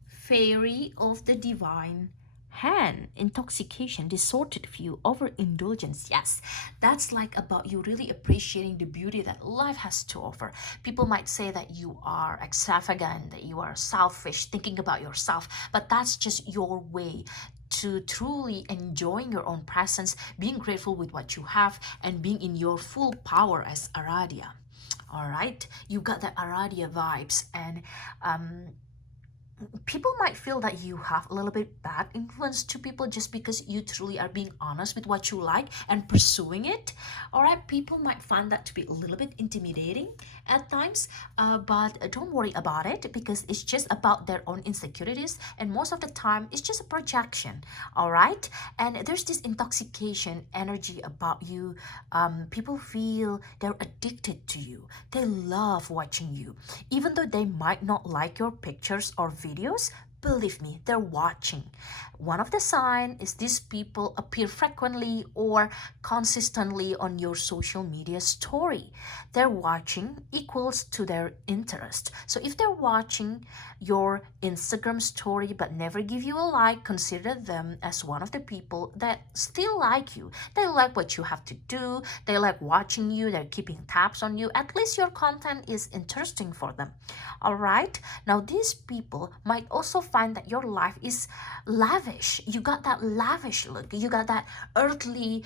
Fairy of the Divine Hand, intoxication, distorted view, overindulgence. Yes, that's like about you really appreciating the beauty that life has to offer. People might say that you are extravagant, that you are selfish, thinking about yourself, but that's just your way to truly enjoying your own presence, being grateful with what you have, and being in your full power as ARADIA. All right, you got the ARADIA vibes, and people might feel that you have a little bit bad influence to people just because you truly are being honest with what you like and pursuing it. All right, people might find that to be a little bit intimidating at times, but don't worry about it because it's just about their own insecurities, and most of the time it's just a projection. All right, and there's this intoxication energy about you. People feel they're addicted to you. They love watching you, even though they might not like your pictures or videos. Believe me, they're watching. One of the signs is these people appear frequently or consistently on your social media story. They're watching equals to their interest. So if they're watching your Instagram story but never give you a like, consider them as one of the people that still like you. They like what you have to do. They like watching you. They're keeping tabs on you. At least your content is interesting for them. All right. Now, these people might also find that your life is lavish. You got that lavish look. You got that earthly,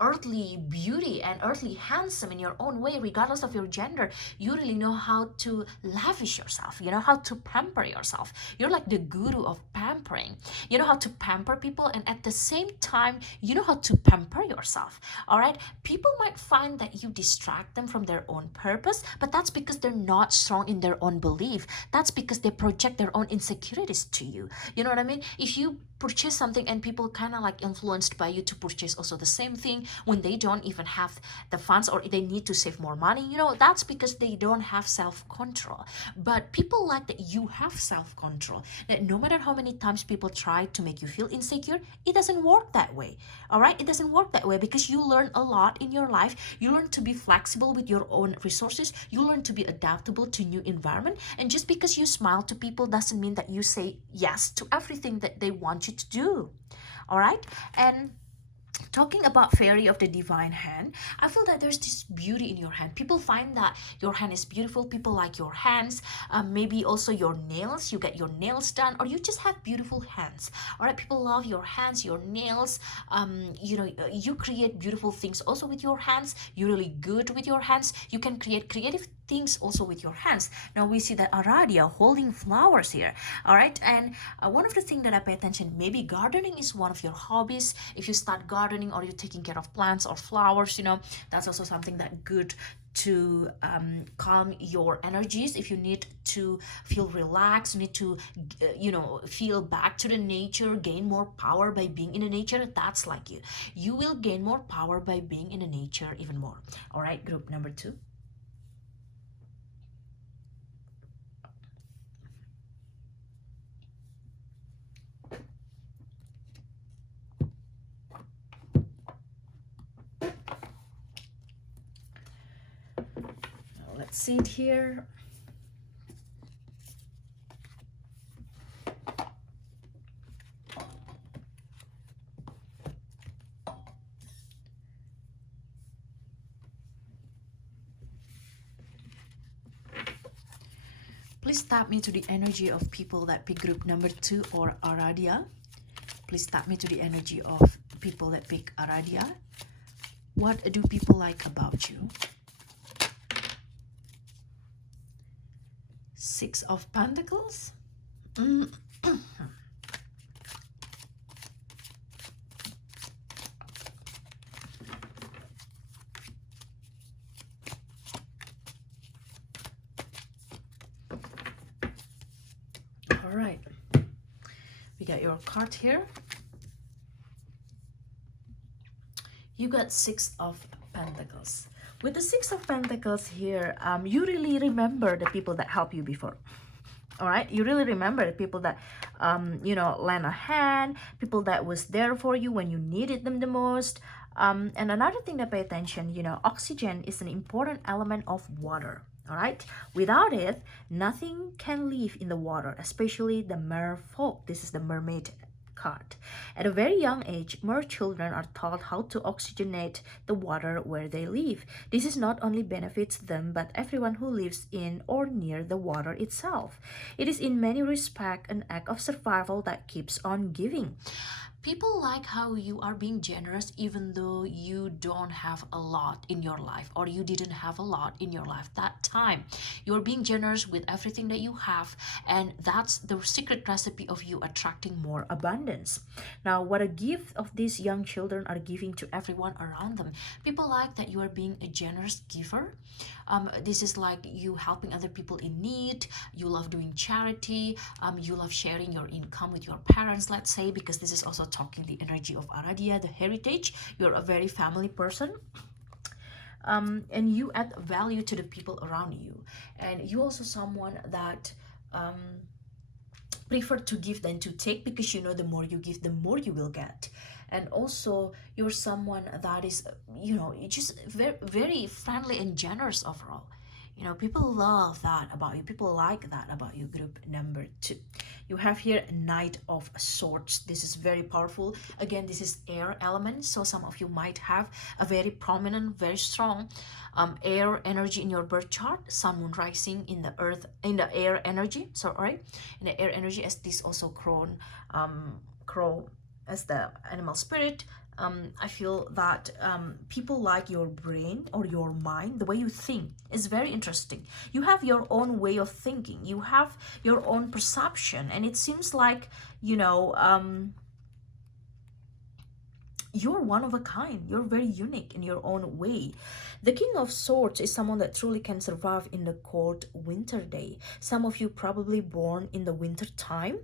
earthly beauty and earthly handsome in your own way, regardless of your gender. You really know how to lavish yourself. You know how to pamper yourself. You're like the guru of pampering. You know how to pamper people, and at the same time, you know how to pamper yourself. All right. People might find that you distract them from their own purpose, but that's because they're not strong in their own belief. That's because they project their own insecurities to you. You know what I mean? If you purchase something and people kind of like influenced by you to purchase also the same thing when they don't even have the funds, or they need to save more money, that's because they don't have self-control. But people like that you have self-control, that no matter how many times people try to make you feel insecure, it doesn't work that way. All right, it doesn't work that way because you learn a lot in your life. You learn to be flexible with your own resources. You learn to be adaptable to new environment. And just because you smile to people doesn't mean that you say yes to everything that they want you to do. All right, and Talking about fairy of the divine hand, I feel that there's this beauty in your hand. People find that your hand is beautiful. People like your hands. Maybe also your nails. You get your nails done, or you just have beautiful hands. All right, people love your hands, your nails. You create beautiful things also with your hands. You're really good with your hands. You can create creative things also with your hands. Now we see that Aradia holding flowers here. All right, and one of the things that I pay attention, maybe gardening is one of your hobbies. If you start gardening or you're taking care of plants or flowers, that's also something that good to calm your energies. If you need to feel relaxed, you need to feel back to the nature, gain more power by being in the nature, that's like you will gain more power by being in the nature even more. All right, group number 2. Let's see it here. Please tap me to the energy of people that pick group number 2 or Aradia. Please tap me to the energy of people that pick Aradia. What do people like about you? 6 of Pentacles. All right. We got your card here. You got 6 of Pentacles. With the 6 of Pentacles here, you really remember the people that helped you before. All right, you really remember the people that, lend a hand, people that was there for you when you needed them the most. And another thing to pay attention, oxygen is an important element of water. All right, without it, nothing can live in the water, especially the merfolk. This is the mermaid card. At a very young age, mer children are taught how to oxygenate the water where they live. This is not only benefits them, but everyone who lives in or near the water itself. It is in many respects an act of survival that keeps on giving. People like how you are being generous even though you don't have a lot in your life, or you didn't have a lot in your life that time. You're being generous with everything that you have, and that's the secret recipe of you attracting more abundance. Now, what a gift of these young children are giving to everyone around them. People like that you are being a generous giver. This is like you helping other people in need. You love doing charity. You love sharing your income with your parents, let's say, because this is also talking the energy of Aradia, the heritage. You're a very family person. And you add value to the people around you. And you also someone that prefer to give than to take, because the more you give, the more you will get. And also you're someone that is just very, very friendly and generous overall. People love that about you. People like that about you. Group number 2. You have here Knight of Swords. This is very powerful. Again, this is air element. So some of you might have a very prominent, very strong air energy in your birth chart. Sun, moon, rising in the earth, in the air energy. So, all right. In the air energy, as this also crow as the animal spirit. I feel that people like your brain or your mind, the way you think is very interesting. You have your own way of thinking. You have your own perception. And it seems like, you're one of a kind. You're very unique in your own way. The King of Swords is someone that truly can survive in the cold winter day. Some of you probably born in the winter time,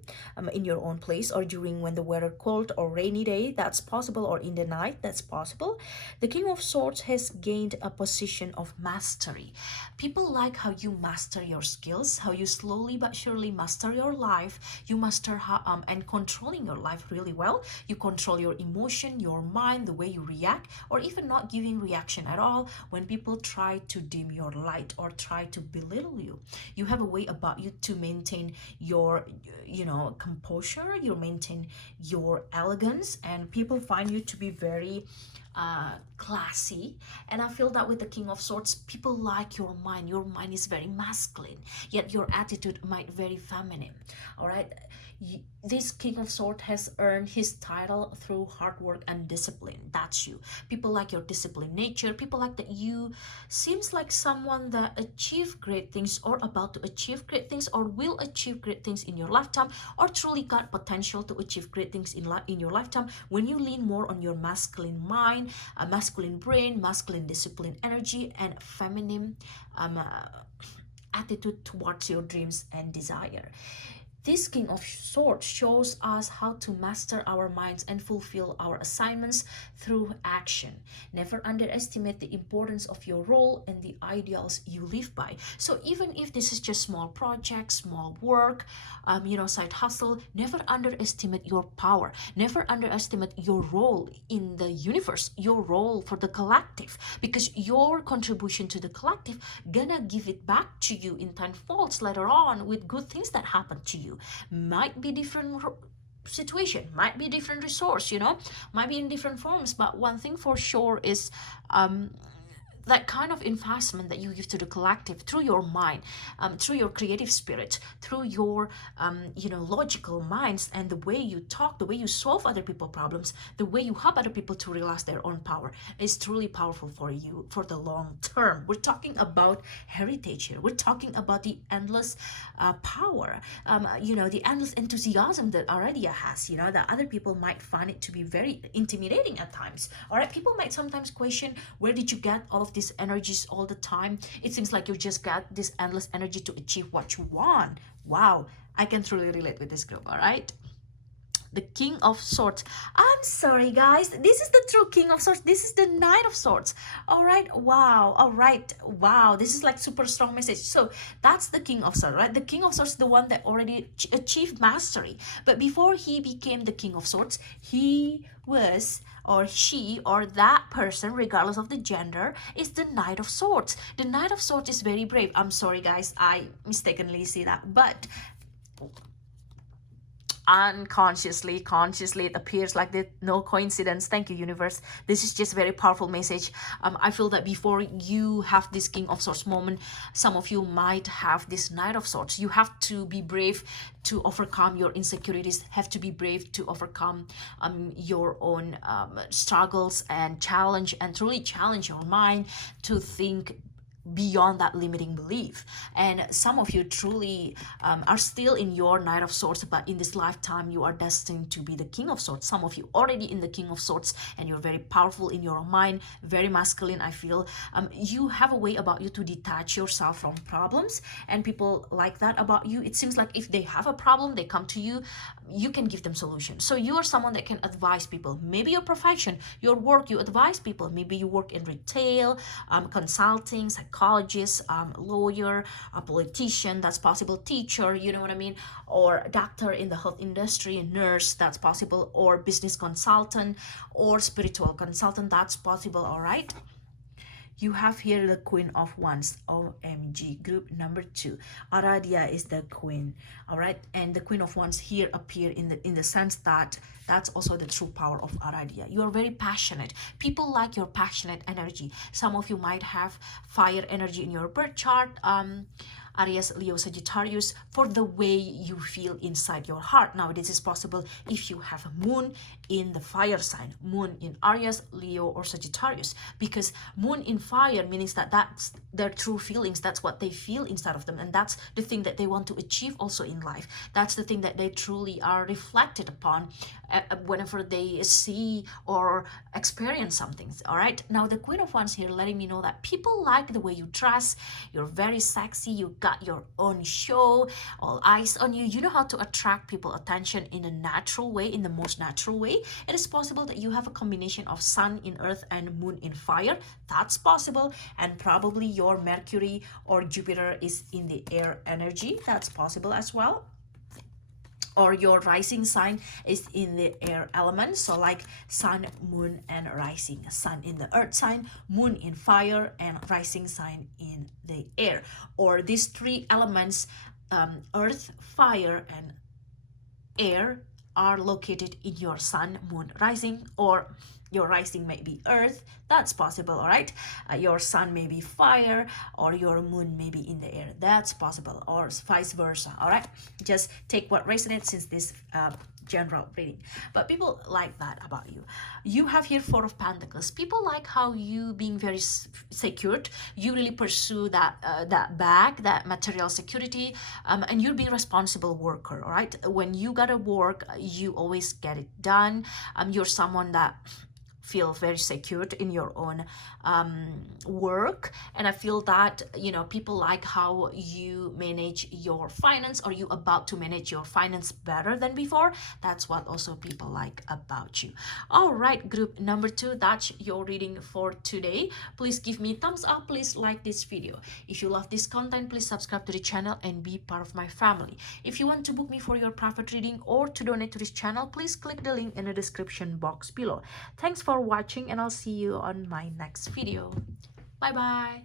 in your own place, or during when the weather cold or rainy day, that's possible, or in the night, that's possible. The King of Swords has gained a position of mastery. People like how you master your skills, how you slowly but surely master your life. You master how and controlling your life really well. You control your emotion, your your mind, the way you react, or even not giving reaction at all when people try to dim your light or try to belittle you. You have a way about you to maintain your, composure, you maintain your elegance, and people find you to be very classy. And I feel that with the King of Swords, people like your mind. Your mind is very masculine, yet your attitude might very feminine. All right, this King of Swords has earned his title through hard work and discipline. That's you. People like your disciplined nature. People like that you seems like someone that achieve great things, or about to achieve great things, or will achieve great things in your lifetime, or truly got potential to achieve great things in your lifetime when you lean more on your masculine mind, a masculine brain, masculine discipline energy, and feminine attitude towards your dreams and desire. This King of Swords shows us how to master our minds and fulfill our assignments through action. Never underestimate the importance of your role and the ideals you live by. So even if this is just small projects, small work, side hustle, never underestimate your power. Never underestimate your role in the universe, your role for the collective, because your contribution to the collective gonna give it back to you in tenfolds later on with good things that happen to you. Might be different situation, might be different resource, might be in different forms, but one thing for sure is that kind of investment that you give to the collective through your mind, through your creative spirit, through your logical minds, and the way you talk, the way you solve other people's problems, the way you help other people to realize their own power is truly powerful for you for the long term. We're talking about heritage here. We're talking about the endless power, the endless enthusiasm that ARADIA has, that other people might find it to be very intimidating at times. All right, people might sometimes question, where did you get all of these energies all the time? It seems like you just got this endless energy to achieve what you want. Wow, I can truly relate with this group. All right, the King of Swords. I'm sorry guys, this is the true King of Swords. This is the Knight of Swords. All right, wow. All right, wow, this is like super strong message. So that's the King of Swords, right? The King of Swords is the one that already achieved mastery, but before he became the King of Swords, he was, or she, or that person, regardless of the gender, is the Knight of Swords. The Knight of Swords is very brave. I'm sorry guys, I mistakenly see that, but consciously it appears like that. No coincidence. Thank you, universe. This is just very powerful message. I feel that before you have this King of Swords moment, some of you might have this Knight of Swords. You have to be brave to overcome your insecurities, have to be brave to overcome your own struggles and challenge, and truly challenge your mind to think beyond that limiting belief. And some of you truly are still in your Knight of Swords, but in this lifetime you are destined to be the King of Swords. Some of you already in the King of Swords, and you're very powerful in your mind, very masculine. I feel you have a way about you to detach yourself from problems, and people like that about you. It seems like if they have a problem, they come to you, you can give them solutions. So you are someone that can advise people. Maybe your profession, your work, you advise people. Maybe you work in retail, consulting, psychologist, lawyer, a politician, that's possible, teacher, you know what I mean, or doctor in the health industry, a nurse, that's possible, or business consultant, or spiritual consultant, that's possible. All right, you have here the Queen of Wands. OMG, group number 2. ARADIA is the queen. All right, and the Queen of Wands here appear in the sense that that's also the true power of ARADIA. You are very passionate. People like your passionate energy. Some of you might have fire energy in your birth chart, Aries, Leo, Sagittarius, for the way you feel inside your heart. Now, this is possible if you have a moon in the fire sign, moon in Aries, Leo, or Sagittarius, because moon in fire means that that's their true feelings. That's what they feel inside of them, and that's the thing that they want to achieve also in life. That's the thing that they truly are reflected upon whenever they see or experience something. All right, now the Queen of Wands here letting me know that people like the way you dress. You're very sexy. You got your own show, all eyes on you. You know how to attract people attention in a natural way, in the most natural way. It is possible that you have a combination of sun in earth and moon in fire. That's possible. And probably your Mercury or Jupiter is in the air energy. That's possible as well. or your rising sign is in the air element, so like sun, moon, and rising. Sun in the earth sign, moon in fire, and rising sign in the air. Or these three elements, earth, fire, and air, are located in your sun, moon, rising, or your rising may be earth. That's possible, all right? Your sun may be fire, or your moon may be in the air. That's possible, or vice versa, all right? Just take what resonates since this general reading. But people like that about you. You have here Four of Pentacles. People like how you being very secured. You really pursue that that bag, that material security, and you'll be a responsible worker, all right? When you gotta work, you always get it done. You're someone that feel very secured in your own work, and I feel that, you know, people like how you manage your finance, or you about to manage your finance better than before. That's what also people like about you. All right, group number 2, that's your reading for today. Please give me a thumbs up, please like this video. If you love this content, please subscribe to the channel and be part of my family. If you want to book me for your private reading or to donate to this channel, please click the link in the description box below. Thanks for watching, and I'll see you on my next video. Bye bye.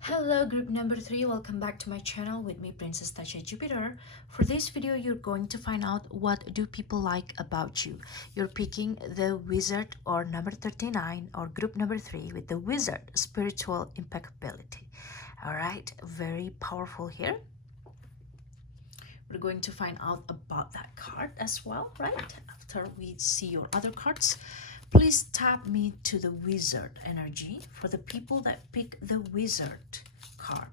Hello, group number 3, welcome back to my channel with me, Princess Tacha Jupiter. For this video, you're going to find out what do people like about you. You're picking the Wizard, or number 39, or group number 3 with the Wizard, spiritual impeccability. All right, very powerful here. We're going to find out about that card as well, right? After we see your other cards. Please tap me to the Wizard energy for the people that pick the Wizard card.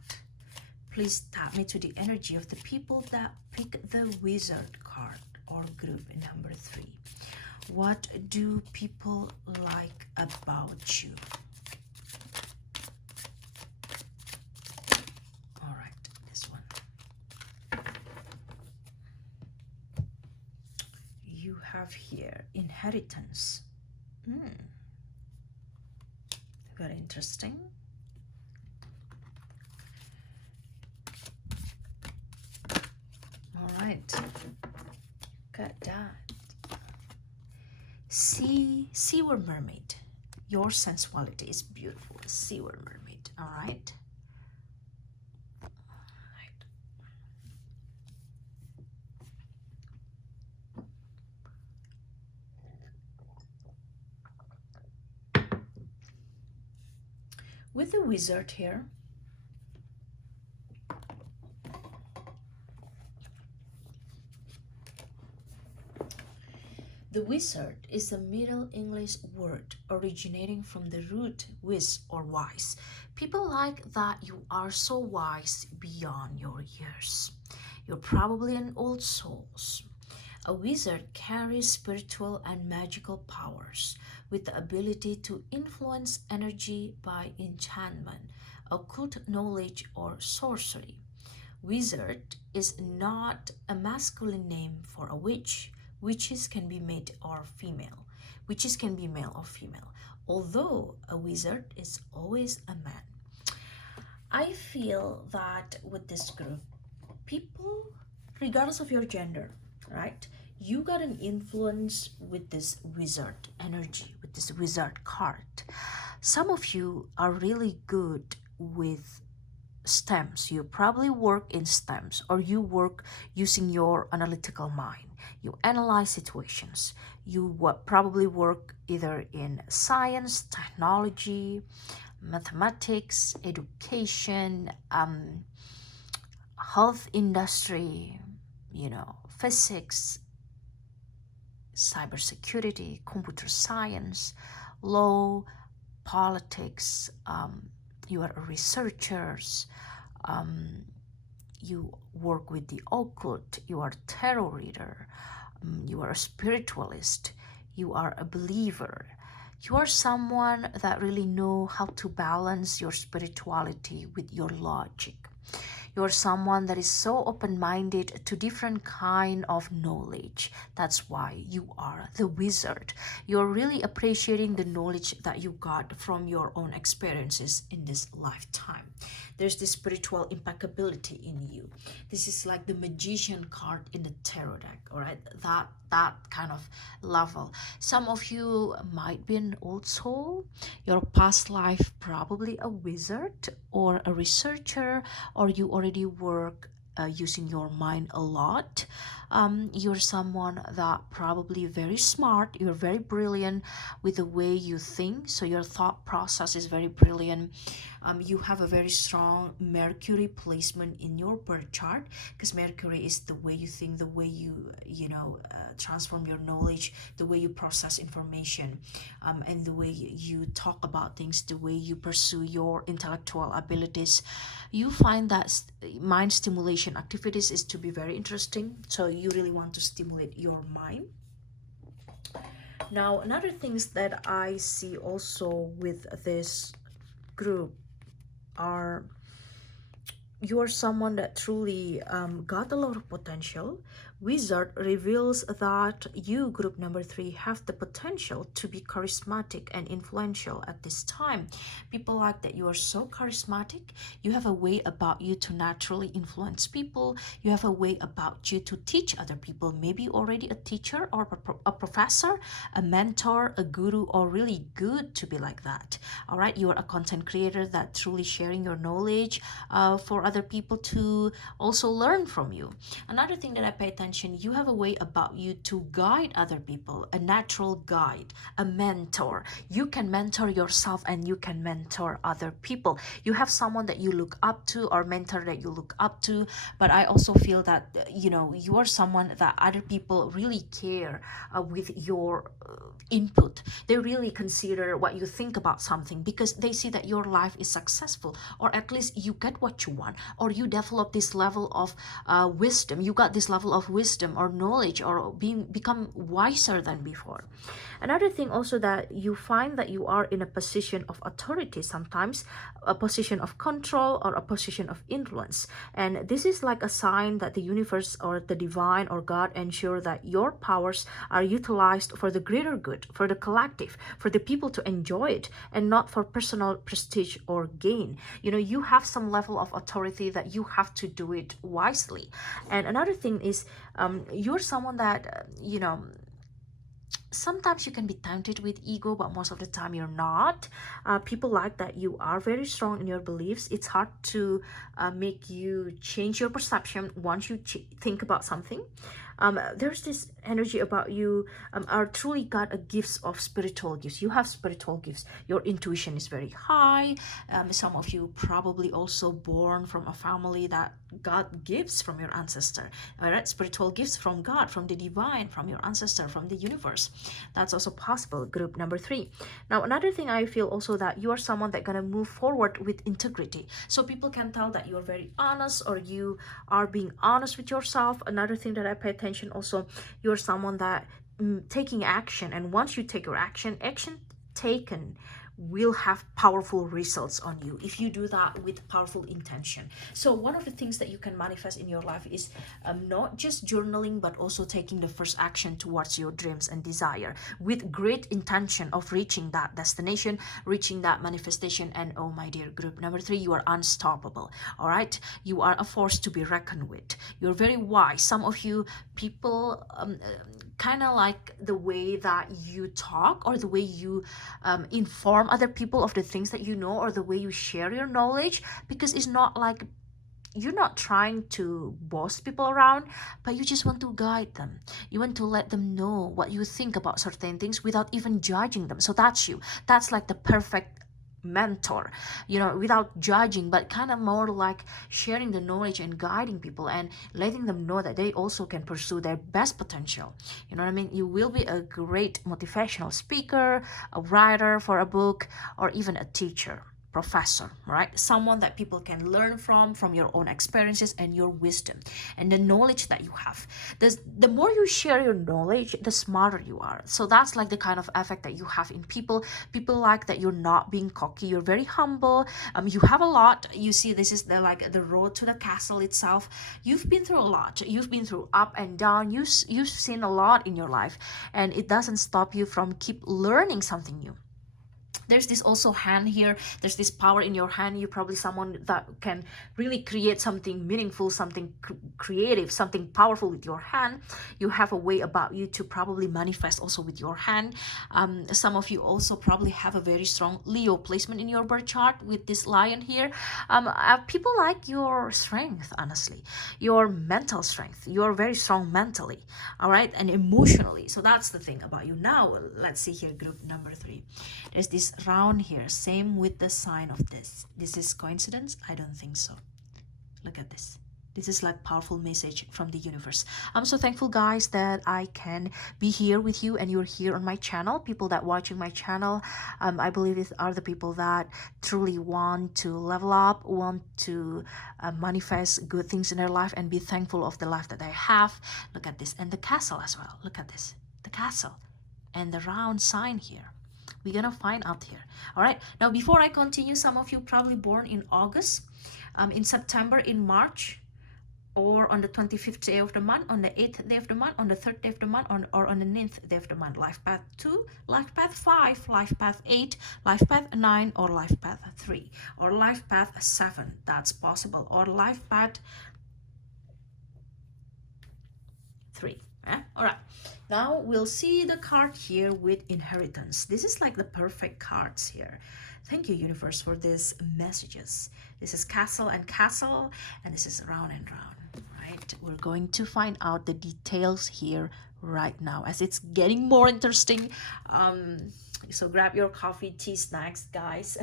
Please tap me to the energy of the people that pick the Wizard card, or group number 3. What do people like about you? All right, this one. You have here inheritance. Very interesting. All right, got that. Seaward mermaid. Your sensuality is beautiful. Seaward mermaid. All right. With the Wizard here, the Wizard is a Middle English word originating from the root wiz, or wise. People like that you are so wise beyond your years. You're probably an old soul. A wizard carries spiritual and magical powers with the ability to influence energy by enchantment, occult knowledge, or sorcery. Wizard is not a masculine name for a witch. Witches can be male or female. Witches can be male or female, although a wizard is always a man. I feel that with this group, people, regardless of your gender, right, you got an influence with this Wizard energy, with this Wizard card. Some of you are really good with stems. You probably work in stems, or you work using your analytical mind. You analyze situations. You probably work either in science, technology, mathematics, education, health industry, you know, physics, cybersecurity, computer science, law, politics. You are researchers. You work with the occult. You are a tarot reader. You are a spiritualist. You are a believer. You are someone that really know how to balance your spirituality with your logic. You're someone that is so open-minded to different kind of knowledge. That's why you are the wizard. You're really appreciating the knowledge that you got from your own experiences in this lifetime. There's this spiritual impeccability in you. This is like the magician card in the tarot deck, all right? That kind of level. Some of you might be an old soul. Your past life probably a wizard or a researcher, or you already work using your mind a lot. You're someone that probably very smart. You're very brilliant with the way you think, so your thought process is very brilliant. You have a very strong Mercury placement in your birth chart, because Mercury is the way you think, the way you transform your knowledge, the way you process information, and the way you talk about things, the way you pursue your intellectual abilities. You find that mind stimulation activities is to be very interesting, so you really want to stimulate your mind. Now, another things that I see also with this group are you are someone that truly got a lot of potential. Wizard reveals that you, group number 3, have the potential to be charismatic and influential at this time. People like that you are so charismatic. You have a way about you to naturally influence people. You have a way about you to teach other people. Maybe already a teacher or a professor, a mentor, a guru, or really good to be like that. All right, you are a content creator that truly sharing your knowledge for other people to also learn from you. Another thing that I pay attention, you have a way about you to guide other people, a natural guide, a mentor. You can mentor yourself and you can mentor other people. You have someone that you look up to or mentor that you look up to, but I also feel that you are someone that other people really care with your input. They really consider what you think about something because they see that your life is successful, or at least you get what you want, or you develop this level of wisdom. You got this level of wisdom or knowledge, or become wiser than before. Another thing also that you find that you are in a position of authority, sometimes a position of control or a position of influence, and this is like a sign that the universe or the divine or God ensure that your powers are utilized for the greater good, for the collective, for the people to enjoy it, and not for personal prestige or gain. You have some level of authority that you have to do it wisely. And another thing is you're someone that sometimes you can be tempted with ego, but most of the time you're not. People like that you are very strong in your beliefs. It's hard to make you change your perception once you think about something. There's this energy about you are truly got a gifts of spiritual gifts. You have spiritual gifts. Your intuition is very high. Some of you probably also born from a family that got gifts from your ancestor. All right, spiritual gifts from God, from the divine, from your ancestor, from the universe. That's also possible, group number 3. Now, another thing I feel also that you are someone that gonna move forward with integrity. So people can tell that you're very honest, or you are being honest with yourself. Another thing that I pay attention also, you're someone that taking action, and once you take your action taken will have powerful results on you if you do that with powerful intention. So one of the things that you can manifest in your life is not just journaling, but also taking the first action towards your dreams and desire with great intention of reaching that destination, reaching that manifestation. And oh my dear group number 3, you are unstoppable. All right, you are a force to be reckoned with. You're very wise. Some of you people kind of like the way that you talk, or the way you inform other people of the things that you know, or the way you share your knowledge, because it's not like you're not trying to boss people around, but you just want to guide them. You want to let them know what you think about certain things without even judging them. So that's you. That's like the perfect mentor, without judging, but kind of more like sharing the knowledge and guiding people and letting them know that they also can pursue their best potential. You know what I mean? You will be a great motivational speaker, a writer for a book, or even a teacher. professor, right? Someone that people can learn from your own experiences and your wisdom and the knowledge that you have. The more you share your knowledge, the smarter you are. So that's like the kind of effect that you have in people. People like that you're not being cocky, you're very humble. You have a lot. You see, this is the road to the castle itself. You've been through a lot. You've been through up and down. You've seen a lot in your life, and it doesn't stop you from keep learning something new. There's this also hand here. There's this power in your hand. You're probably someone that can really create something meaningful, something creative, something powerful with your hand. You have a way about you to probably manifest also with your hand. Some of you also probably have a very strong Leo placement in your birth chart with this lion here. People like your strength, honestly, your mental strength. You're very strong mentally, all right, and emotionally. So that's the thing about you. Now let's see here, group number 3. There's this round here, same with the sign of this. This is coincidence? I don't think so. Look at this. This is like powerful message from the universe. I'm so thankful, guys, that I can be here with you and you're here on my channel. People that watching my channel, I believe these are the people that truly want to level up, want to manifest good things in their life and be thankful of the life that they have. Look at this. And the castle as well. Look at this. The castle and the round sign here. We're gonna find out here. All right, now before I continue, some of you probably born in August, in September, in March, or on the 25th day of the month, on the 8th day of the month, on the 3rd day of the month, or on the 9th day of the month. Life path 2, life path 5, life path 8, life path 9, or life path 3, or life path 7. That's possible. Or life path 3. All right, now we'll see the card here with inheritance. This is like the perfect cards here. Thank you, universe, for these messages. This is castle and castle, and this is round and round, right? We're going to find out the details here right now as it's getting more interesting. So grab your coffee, tea, snacks, guys.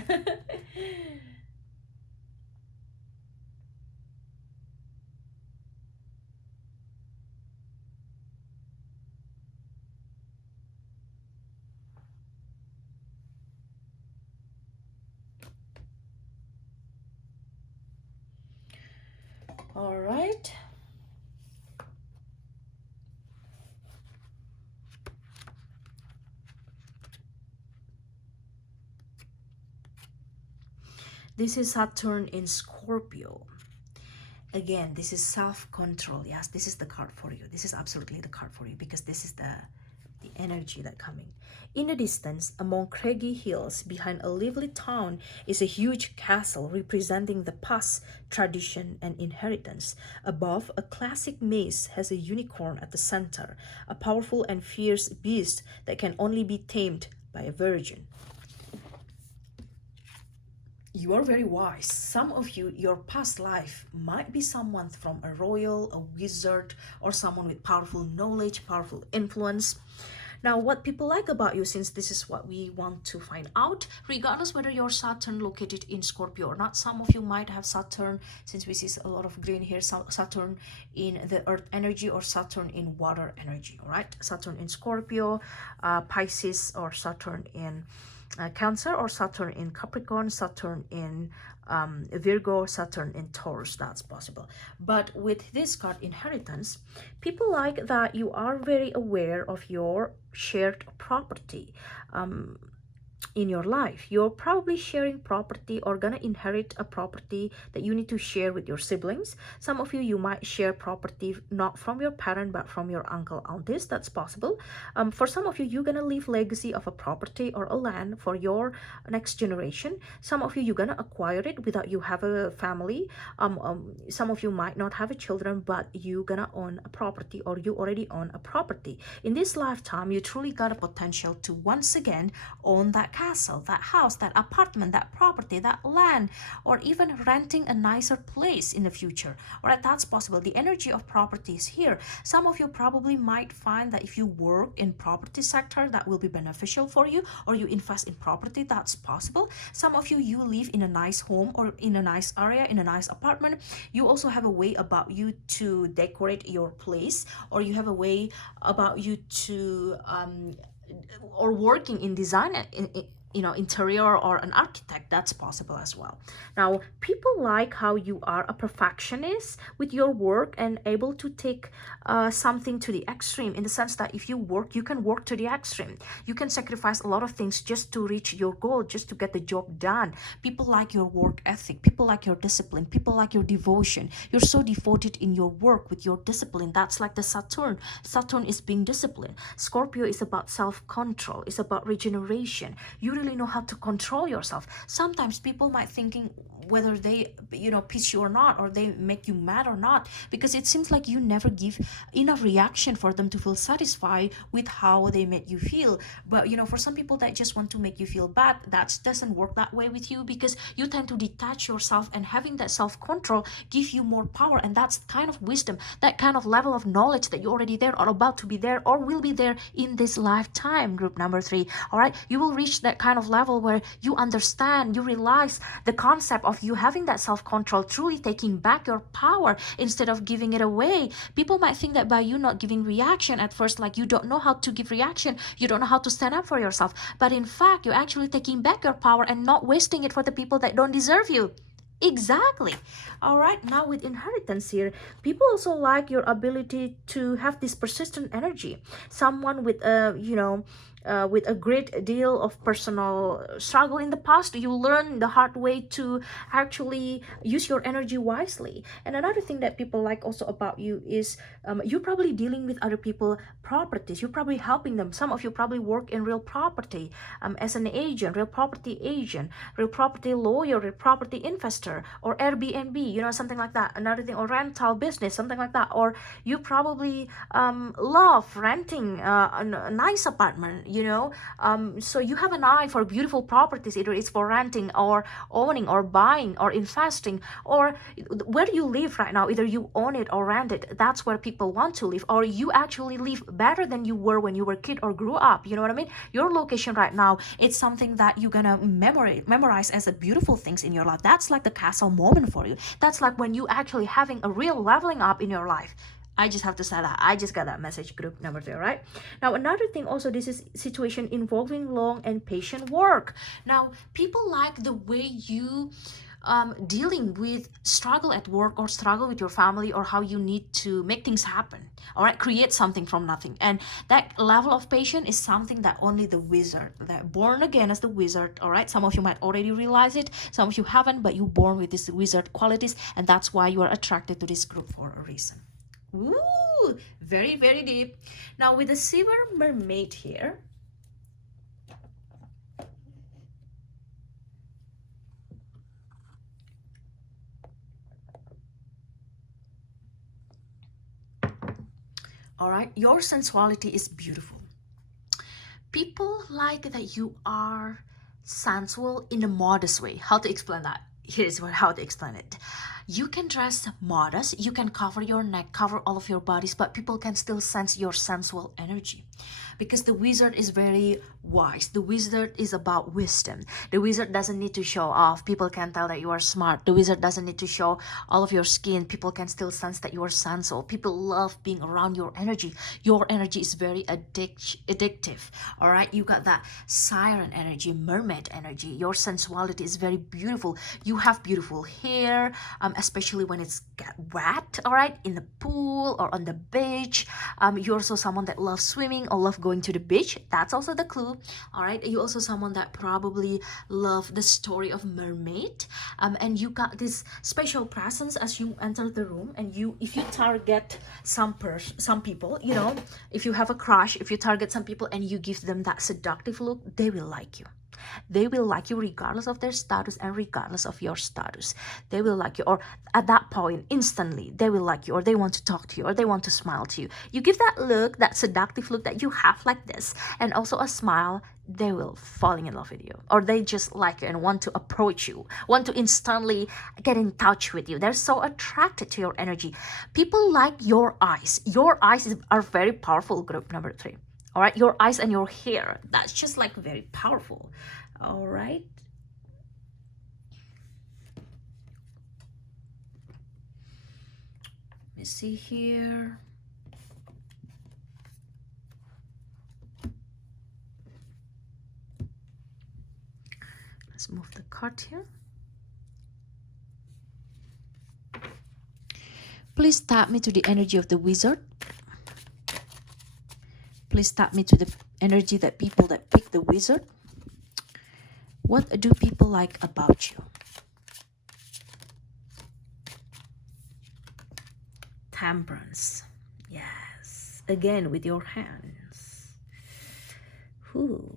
All right. This is Saturn in Scorpio. Again, this is self-control. Yes, this is the card for you. This is absolutely the card for you because this is the energy that coming. In the distance, among craggy hills behind a lively town, is a huge castle representing the past, tradition, and inheritance. Above, a classic maze has a unicorn at the center, a powerful and fierce beast that can only be tamed by a virgin. You are very wise. Some of you, your past life might be someone from a royal, a wizard, or someone with powerful knowledge, powerful influence. Now, what people like about you, since this is what we want to find out, regardless whether your Saturn located in Scorpio or not, some of you might have Saturn, since we see a lot of green here, Saturn in the earth energy or Saturn in water energy, all right? Saturn in Scorpio, Pisces, or Saturn in Cancer, or Saturn in Capricorn, Saturn in Virgo, Saturn in Taurus. That's possible. But with this card, inheritance, people like that you are very aware of your shared property in your life. You're probably sharing property or gonna inherit a property that you need to share with your siblings. Some of you, you might share property not from your parent but from your uncle, aunties. That's possible. For some of you, you're gonna leave legacy of a property or a land for your next generation. Some of you, you're gonna acquire it without you have a family. Some of you might not have a children, but you gonna own a property or you already own a property. In this lifetime, you truly got a potential to once again own that castle, that house, that apartment, that property, that land, or even renting a nicer place in the future. All right, that's possible. The energy of property is here. Some of you probably might find that if you work in property sector, that will be beneficial for you, or you invest in property, that's possible. Some of you, you live in a nice home or in a nice area, in a nice apartment. You also have a way about you to decorate your place, or you have a way about you to or working in design interior or an architect, that's possible as well. Now, people like how you are a perfectionist with your work and able to take something to the extreme, in the sense that if you work, you can work to the extreme. You can sacrifice a lot of things just to reach your goal, just to get the job done. People like your work ethic, people like your discipline, people like your devotion. You're so devoted in your work with your discipline. That's like the Saturn is being disciplined. Scorpio is about self-control, it's about regeneration. You really know how to control yourself. Sometimes people might thinking whether they piss you or not, or they make you mad or not, because it seems like you never give enough reaction for them to feel satisfied with how they made you feel. But for some people that just want to make you feel bad, that doesn't work that way with you, because you tend to detach yourself, and having that self-control give you more power. And that's kind of wisdom, that kind of level of knowledge that you already there, or about to be there, or will be there in this lifetime. Group number 3, all right, you will reach that kind of level where you understand, you realize the concept of you having that self-control, truly taking back your power instead of giving it away. People might think that by you not giving reaction at first, like you don't know how to give reaction, you don't know how to stand up for yourself, but in fact you're actually taking back your power and not wasting it for the people that don't deserve you. Exactly. All right, now with inheritance here, people also like your ability to have this persistent energy. Someone with with a great deal of personal struggle in the past, you learn the hard way to actually use your energy wisely. And another thing that people like also about you is you're probably dealing with other people properties, you're probably helping them. Some of you probably work in real property, as an agent, real property agent, real property lawyer, real property investor, or Airbnb, something like that. Another thing, or rental business, something like that. Or you probably love renting a nice apartment, so you have an eye for beautiful properties, either it's for renting or owning or buying or investing. Or where you live right now, either you own it or rent it, that's where people want to live. Or you actually live better than you were when you were a kid or grew up, you know what I mean? Your location right now, it's something that you're gonna memorize as a beautiful things in your life. That's like the castle moment for you. That's like when you actually having a real leveling up in your life. I just have to say that I just got that message. Group number 3, right? Now, another thing also, this is situation involving long and patient work. Now, people like the way you dealing with struggle at work, or struggle with your family, or how you need to make things happen, all right, create something from nothing. And that level of patience is something that only the wizard, that born again as the wizard, all right, some of you might already realize it, some of you haven't, but you're born with these wizard qualities, and that's why you are attracted to this group for a reason. Ooh, very, very deep. Now with the silver mermaid here, all right, your sensuality is beautiful. People like that you are sensual in a modest way. How to explain that? Here's how to explain it. You can dress modest, you can cover your neck, cover all of your bodies, but people can still sense your sensual energy. Because the wizard is very wise. The wizard is about wisdom. The wizard doesn't need to show off. People can tell that you are smart. The wizard doesn't need to show all of your skin. People can still sense that you are sensual. People love being around your energy. Your energy is very addictive. All right, you got that siren energy, mermaid energy. Your sensuality is very beautiful. You have beautiful hair, especially when it's get wet. All right, in the pool or on the beach. You're also someone that loves swimming or love going to the beach. That's also the clue. All right, you also someone that probably love the story of mermaid, and you got this special presence as you enter the room. And if you target some people, if you have a crush, if you target some people and you give them that seductive look, they will like you. They will like you regardless of their status and regardless of your status. They will like you, or at that point, instantly, they will like you, or they want to talk to you, or they want to smile to you. You give that look, that seductive look that you have like this, and also a smile, they will fall in love with you, or they just like you and want to approach you, want to instantly get in touch with you. They're so attracted to your energy. People like your eyes. Your eyes are very powerful, group number 3. All right, your eyes and your hair, that's just like very powerful. All right, let me see here. Let's move the card here. Please tap me to the energy of the Wizard. Please tap me to the energy that people that pick the Wizard. What do people like about you? Temperance. Yes. Again with your hands. Ooh.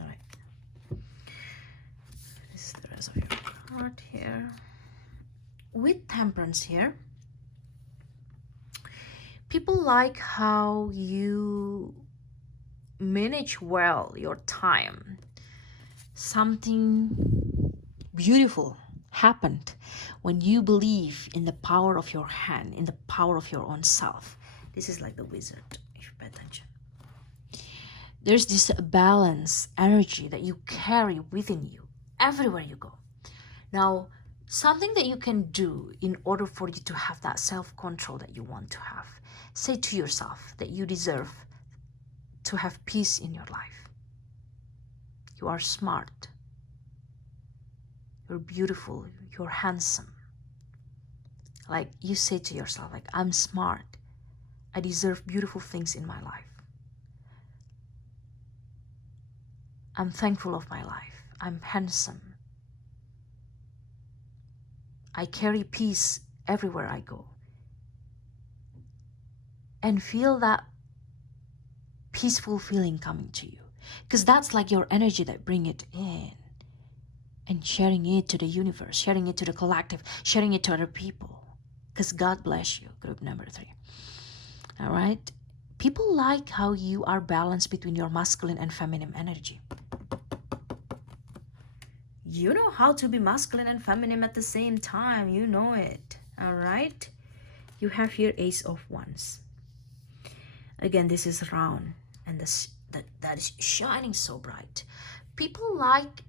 Alright. This is the rest of your card here. With Temperance here, people like how you manage well your time. Something beautiful happened when you believe in the power of your hand, in the power of your own self. This is like the Wizard, if you pay attention. There's this balance, energy that you carry within you everywhere you go. Now, something that you can do in order for you to have that self-control that you want to have. Say to yourself that you deserve to have peace in your life. You are smart. You're beautiful. You're handsome. Like you say to yourself, like, I'm smart. I deserve beautiful things in my life. I'm thankful of my life. I'm handsome. I carry peace everywhere I go. And feel that peaceful feeling coming to you. Because that's like your energy that bring it in. And sharing it to the universe, sharing it to the collective, sharing it to other people. Because God bless you, group number 3. All right? People like how you are balanced between your masculine and feminine energy. You know how to be masculine and feminine at the same time. You know it. All right? You have here Ace of Wands. Again, this is round. And that is shining so bright. People like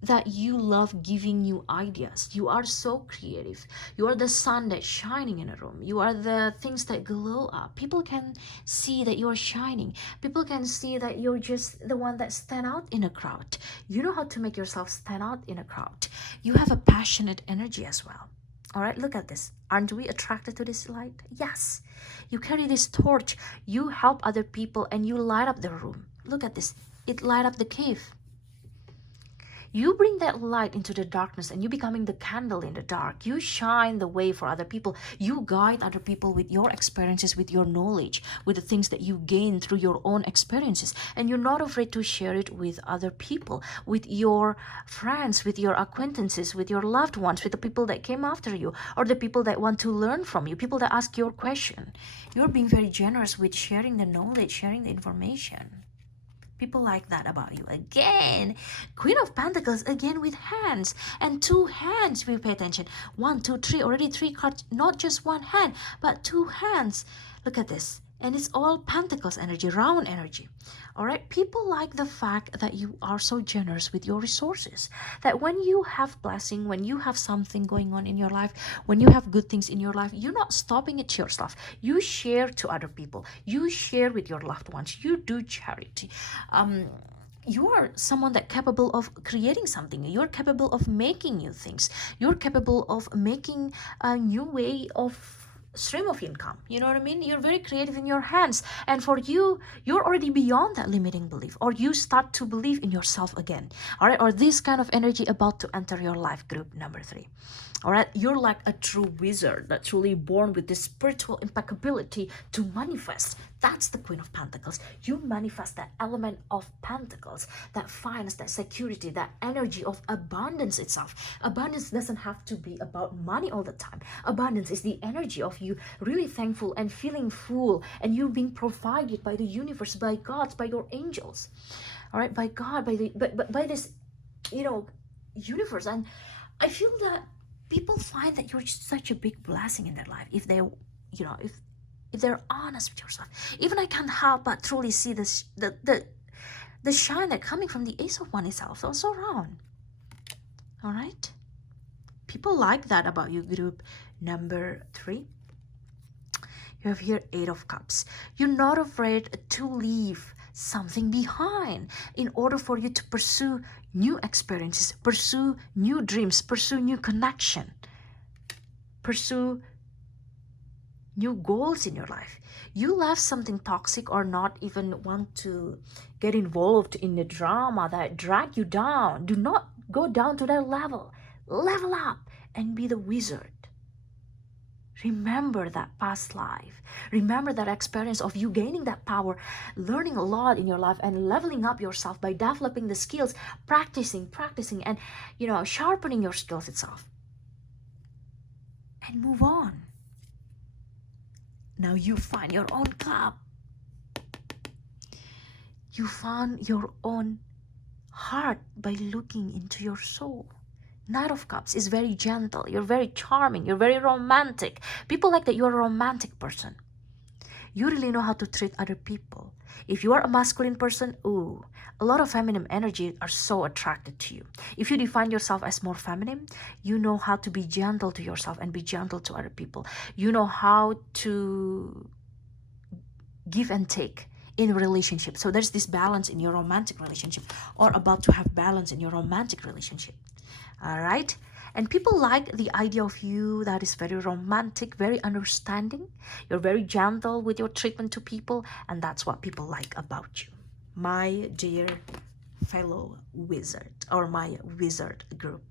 that you love giving you ideas. You are so creative. You are the sun that's shining in a room. You are the things that glow up. People can see that you're shining. People can see that you're just the one that stand out in a crowd. You know how to make yourself stand out in a crowd. You have a passionate energy as well. All right, look at this. Aren't we attracted to this light? Yes. You carry this torch. You help other people and you light up the room. Look at this. It light up the cave. You bring that light into the darkness and you becoming the candle in the dark. You shine the way for other people. You guide other people with your experiences, with your knowledge, with the things that you gain through your own experiences. And you're not afraid to share it with other people, with your friends, with your acquaintances, with your loved ones, with the people that came after you, or the people that want to learn from you, people that ask your question. You're being very generous with sharing the knowledge, sharing the information. People like that about you. Again, Queen of Pentacles, again with hands. And 2 hands, we pay attention. 1, 2, 3, already 3 cards. Not just 1 hand, but 2 hands. Look at this. And it's all Pentacles energy, round energy. All right, people like the fact that you are so generous with your resources. That when you have blessing, when you have something going on in your life, when you have good things in your life, you're not stopping it to yourself. You share to other people. You share with your loved ones. You do charity. You are someone that capable of creating something. You're capable of making new things. You're capable of making a new way of stream of income. You know what I mean? You're very creative in your hands, and for you, you're already beyond that limiting belief, or you start to believe in yourself again. All right, or this kind of energy about to enter your life, group number 3. All right, you're like a true wizard that's truly born with this spiritual impeccability to manifest. That's the Queen of Pentacles. You manifest that element of Pentacles, that finance, that security, that energy of abundance itself. Abundance doesn't have to be about money all the time. Abundance is the energy of you really thankful and feeling full, and you being provided by the universe, by God, by your angels. All right, by God, by this, universe. And I feel that people find that you're just such a big blessing in their life if they, if they're honest with yourself. Even I can't help but truly see this, the shine that coming from the Ace of Wands itself. So round. All right? People like that about you, group number 3. You have here 8 of Cups. You're not afraid to leave something behind in order for you to pursue new experiences, pursue new dreams, pursue new connection, pursue new goals in your life. You left something toxic or not even want to get involved in the drama that drag you down. Do not go down to that level. Level up and be the wizard. Remember that past life. Remember that experience of you gaining that power, learning a lot in your life and leveling up yourself by developing the skills, practicing, and sharpening your skills itself. And move on. Now you find your own cup. You found your own heart by looking into your soul. Knight of Cups is very gentle. You're very charming. You're very romantic. People like that you're a romantic person. You really know how to treat other people. If you are a masculine person, ooh, a lot of feminine energy are so attracted to you. If you define yourself as more feminine, you know how to be gentle to yourself and be gentle to other people. You know how to give and take in a relationship. So there's this balance in your romantic relationship, or about to have balance in your romantic relationship. All right? And people like the idea of you that is very romantic, very understanding. You're very gentle with your treatment to people, and that's what people like about you, my dear fellow wizard, or my wizard group.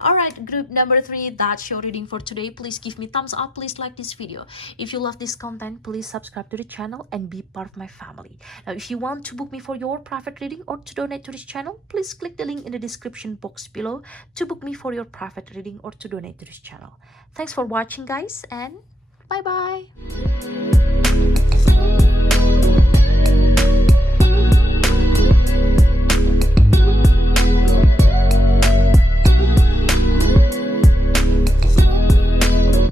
All right, group number 3, that's your reading for today. Please give me thumbs up. Please like this video. If you love this content, please subscribe to the channel and be part of my family. Now, if you want to book me for your private reading or to donate to this channel, please click the link in the description box below to book me for your private reading or to donate to this channel. Thanks for watching, guys, and bye bye.